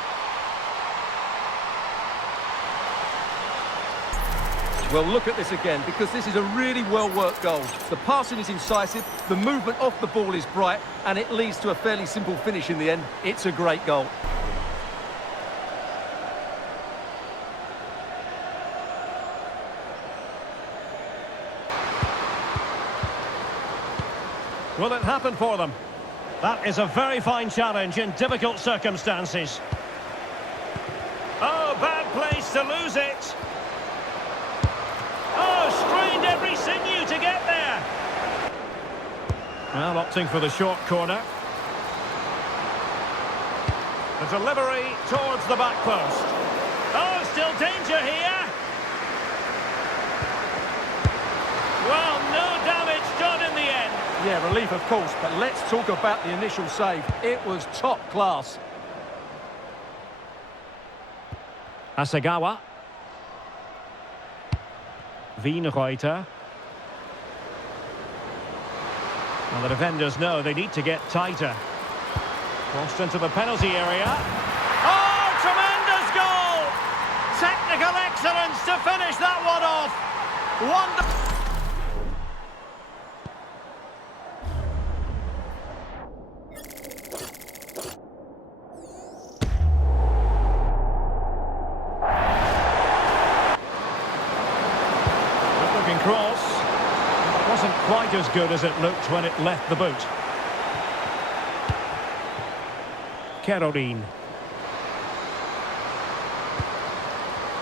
Well, look at this again, because this is a really well-worked goal. The passing is incisive, the movement off the ball is bright, and it leads to a fairly simple finish in the end. It's a great goal. Will it happen for them? That is a very fine challenge in difficult circumstances. Oh, bad place to lose it. Oh, strained every sinew to get there. Well, opting for the short corner. The delivery towards the back post. Oh, still danger here. Well, no damage done in the end. Yeah, relief of course, but let's talk about the initial save. It was top class. Asagawa. Wienreuter. Well, the defenders know they need to get tighter. Crossed into the penalty area. Oh, tremendous goal! Technical excellence to finish that one off. Wonderful. Cross. It wasn't quite as good as it looked when it left the boot. Caroline.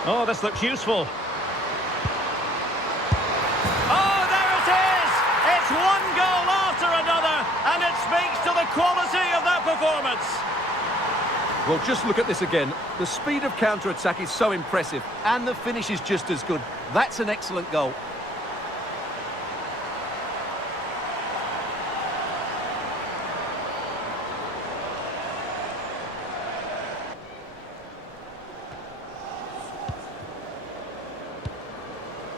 Oh, this looks useful. Oh, there it is! It's one goal after another, and it speaks to the quality of that performance. Well, just look at this again. The speed of counter-attack is so impressive, and the finish is just as good. That's an excellent goal.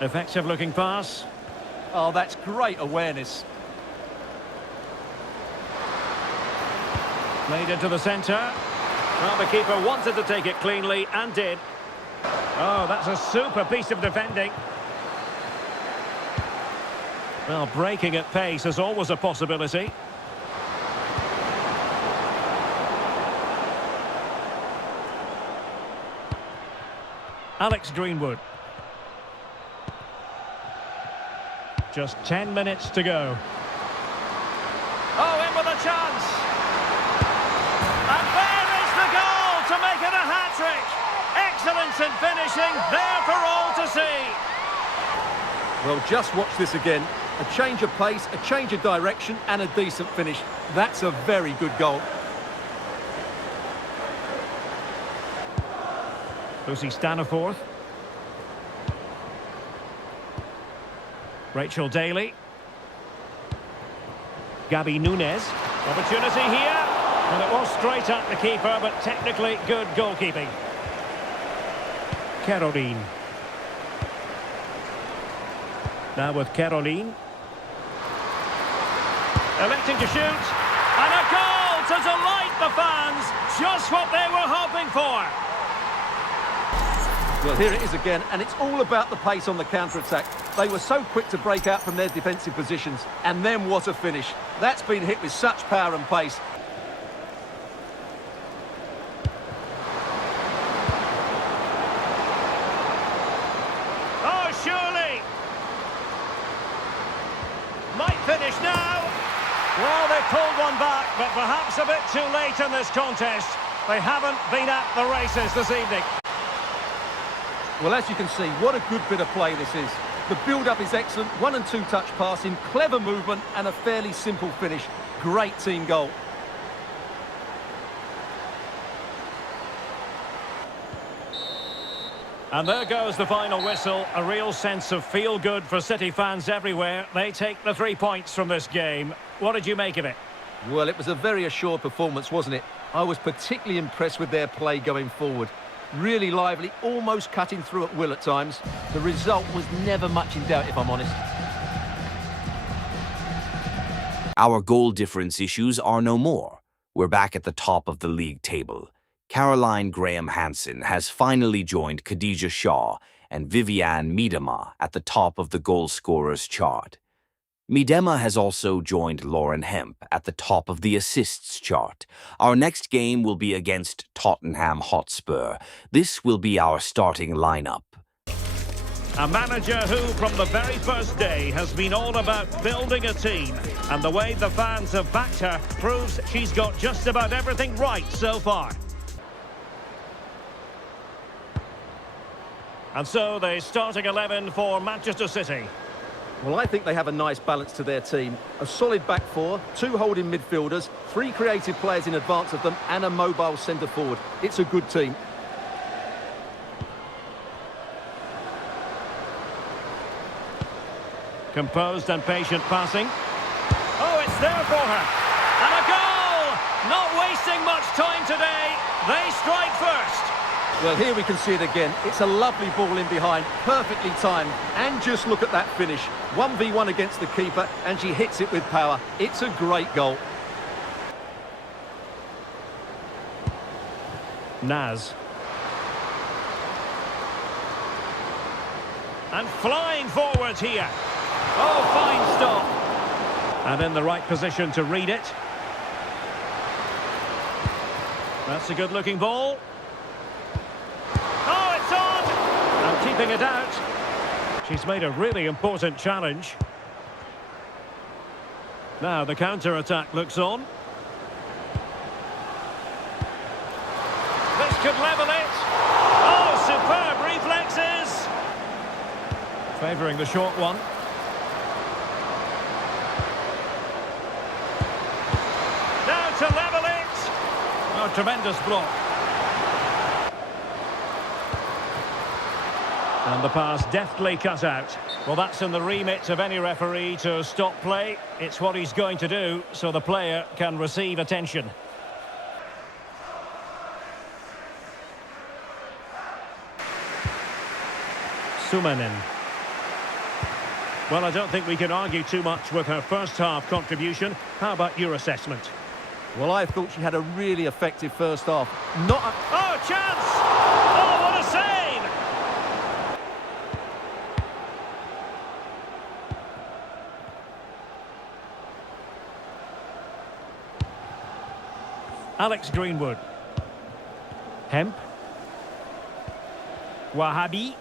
Effective looking pass. Oh, that's great awareness. Played into the centre. Well, the keeper wanted to take it cleanly and did. Oh, that's a super piece of defending. Well, breaking at pace is always a possibility. Alex Greenwood. Just 10 minutes to go. Oh, in with a chance. And there is the goal to make it a hat-trick. Excellence in finishing, there for all to see. Well, just watch this again. A change of pace, a change of direction, and a decent finish. That's a very good goal. Lucy Staniforth. Rachel Daly. Gabby Nunez. Opportunity here. And it was straight at the keeper, but technically good goalkeeping. Caroline. Now with Caroline. Electing to shoot. And a goal to delight the fans. Just what they were hoping for. Well, here it is again, and it's all about the pace on the counter-attack. They were so quick to break out from their defensive positions, and then what a finish. That's been hit with such power and pace. Oh, surely! Might finish now. Well, they pulled one back, but perhaps a bit too late in this contest. They haven't been at the races this evening. Well, as you can see, what a good bit of play this is. The build-up is excellent, 1- and 2-touch passing, clever movement and a fairly simple finish. Great team goal. And there goes the final whistle. A real sense of feel-good for City fans everywhere. They take the 3 points from this game. What did you make of it? Well, it was a very assured performance, wasn't it? I was particularly impressed with their play going forward. Really lively, almost cutting through at will at times. The result was never much in doubt, if I'm honest. Our goal difference issues are no more. We're back at the top of the league table. Caroline Graham Hansen has finally joined Khadija Shaw and Viviane Miedema at the top of the goal scorers chart. Miedema has also joined Lauren Hemp at the top of the assists chart. Our next game will be against Tottenham Hotspur. This will be our starting lineup. A manager who, from the very first day, has been all about building a team. And the way the fans have backed her proves she's got just about everything right so far. And so the starting 11 for Manchester City. Well, I think they have a nice balance to their team. A solid back four, 2 holding midfielders, 3 creative players in advance of them, and a mobile centre forward. It's a good team. Composed and patient passing. Oh, it's there for her. And a goal! Not wasting much time today. They strike first. Well, here we can see it again. It's a lovely ball in behind, perfectly timed. And just look at that finish. 1v1 against the keeper, and she hits it with power. It's a great goal. Naz. And flying forward here. Oh, fine stop. And in the right position to read it. That's a good-looking ball. Oh, it's on! And keeping it out. She's made a really important challenge. Now the counter-attack looks on. This could level it. Oh, superb reflexes. Favouring the short one. Now to level it. Oh, tremendous block. And the pass deftly cut out. Well, that's in the remit of any referee to stop play. It's what he's going to do, so the player can receive attention. Sumanen. Well, I don't think we can argue too much with her first half contribution. How about your assessment? Well, I thought she had a really effective first half. Oh, chance! Oh, what a save! Alex Greenwood. Hemp. Wahabi.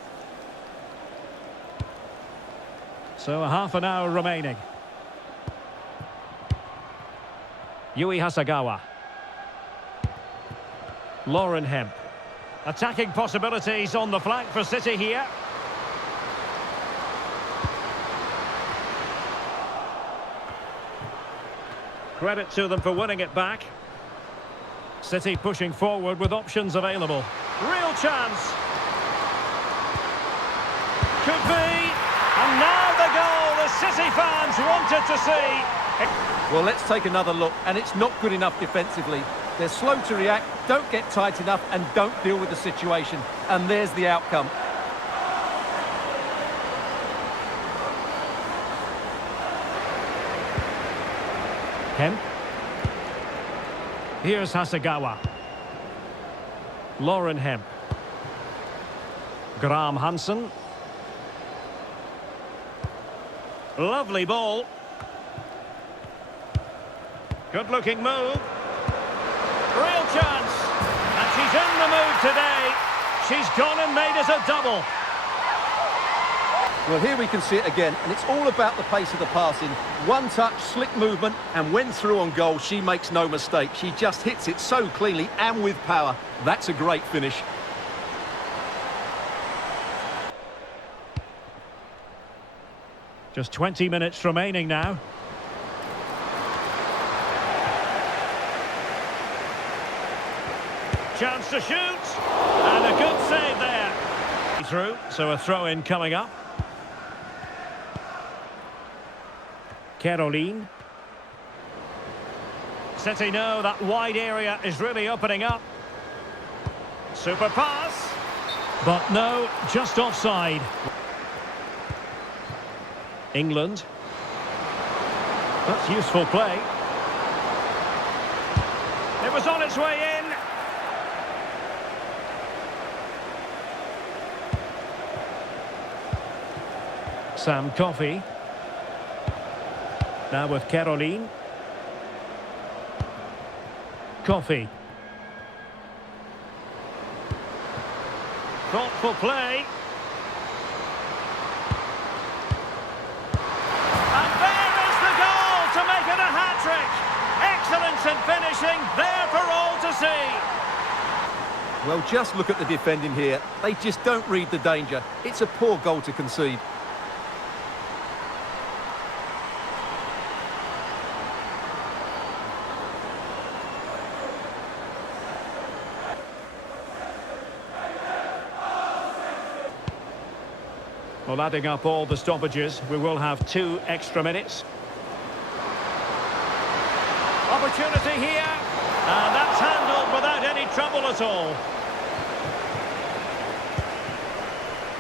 So a half an hour remaining. Yui Hasagawa. Lauren Hemp. Attacking possibilities on the flank for City here. Credit to them for winning it back. City pushing forward with options available. Real chance. Could be. And now the goal the City fans wanted to see. Well, let's take another look, and it's not good enough defensively. They're slow to react, don't get tight enough, and don't deal with the situation. And there's the outcome. Hemp. Here's Hasagawa. Lauren Hemp. Graham Hansen. Lovely ball. Good-looking move. Real chance. And she's in the mood today. She's gone and made it a double. Well, here we can see it again, and it's all about the pace of the passing. One touch, slick movement, and when through on goal, she makes no mistake. She just hits it so cleanly and with power. That's a great finish. Just 20 minutes remaining now. Chance to shoot, and a good save there. Through, so a throw-in coming up. Caroline. City know that wide area is really opening up. Super pass. But no, just offside. England. That's useful play. It was on its way in. Sam Coffey. Now with Caroline. Coffey. Thoughtful play. And there is the goal to make it a hat-trick. Excellence in finishing, there for all to see. Well, just look at the defending here. They just don't read the danger. It's a poor goal to concede. Well, adding up all the stoppages, we will have 2 extra minutes. Opportunity here, and that's handled without any trouble at all.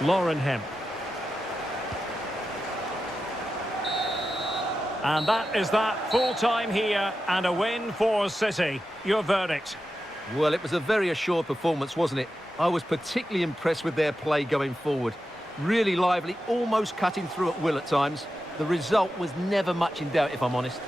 Lauren Hemp. And that is that, full time here, and a win for City. Your verdict? Well, it was a very assured performance, wasn't it? I was particularly impressed with their play going forward. Really lively, almost cutting through at will at times. The result was never much in doubt, if I'm honest.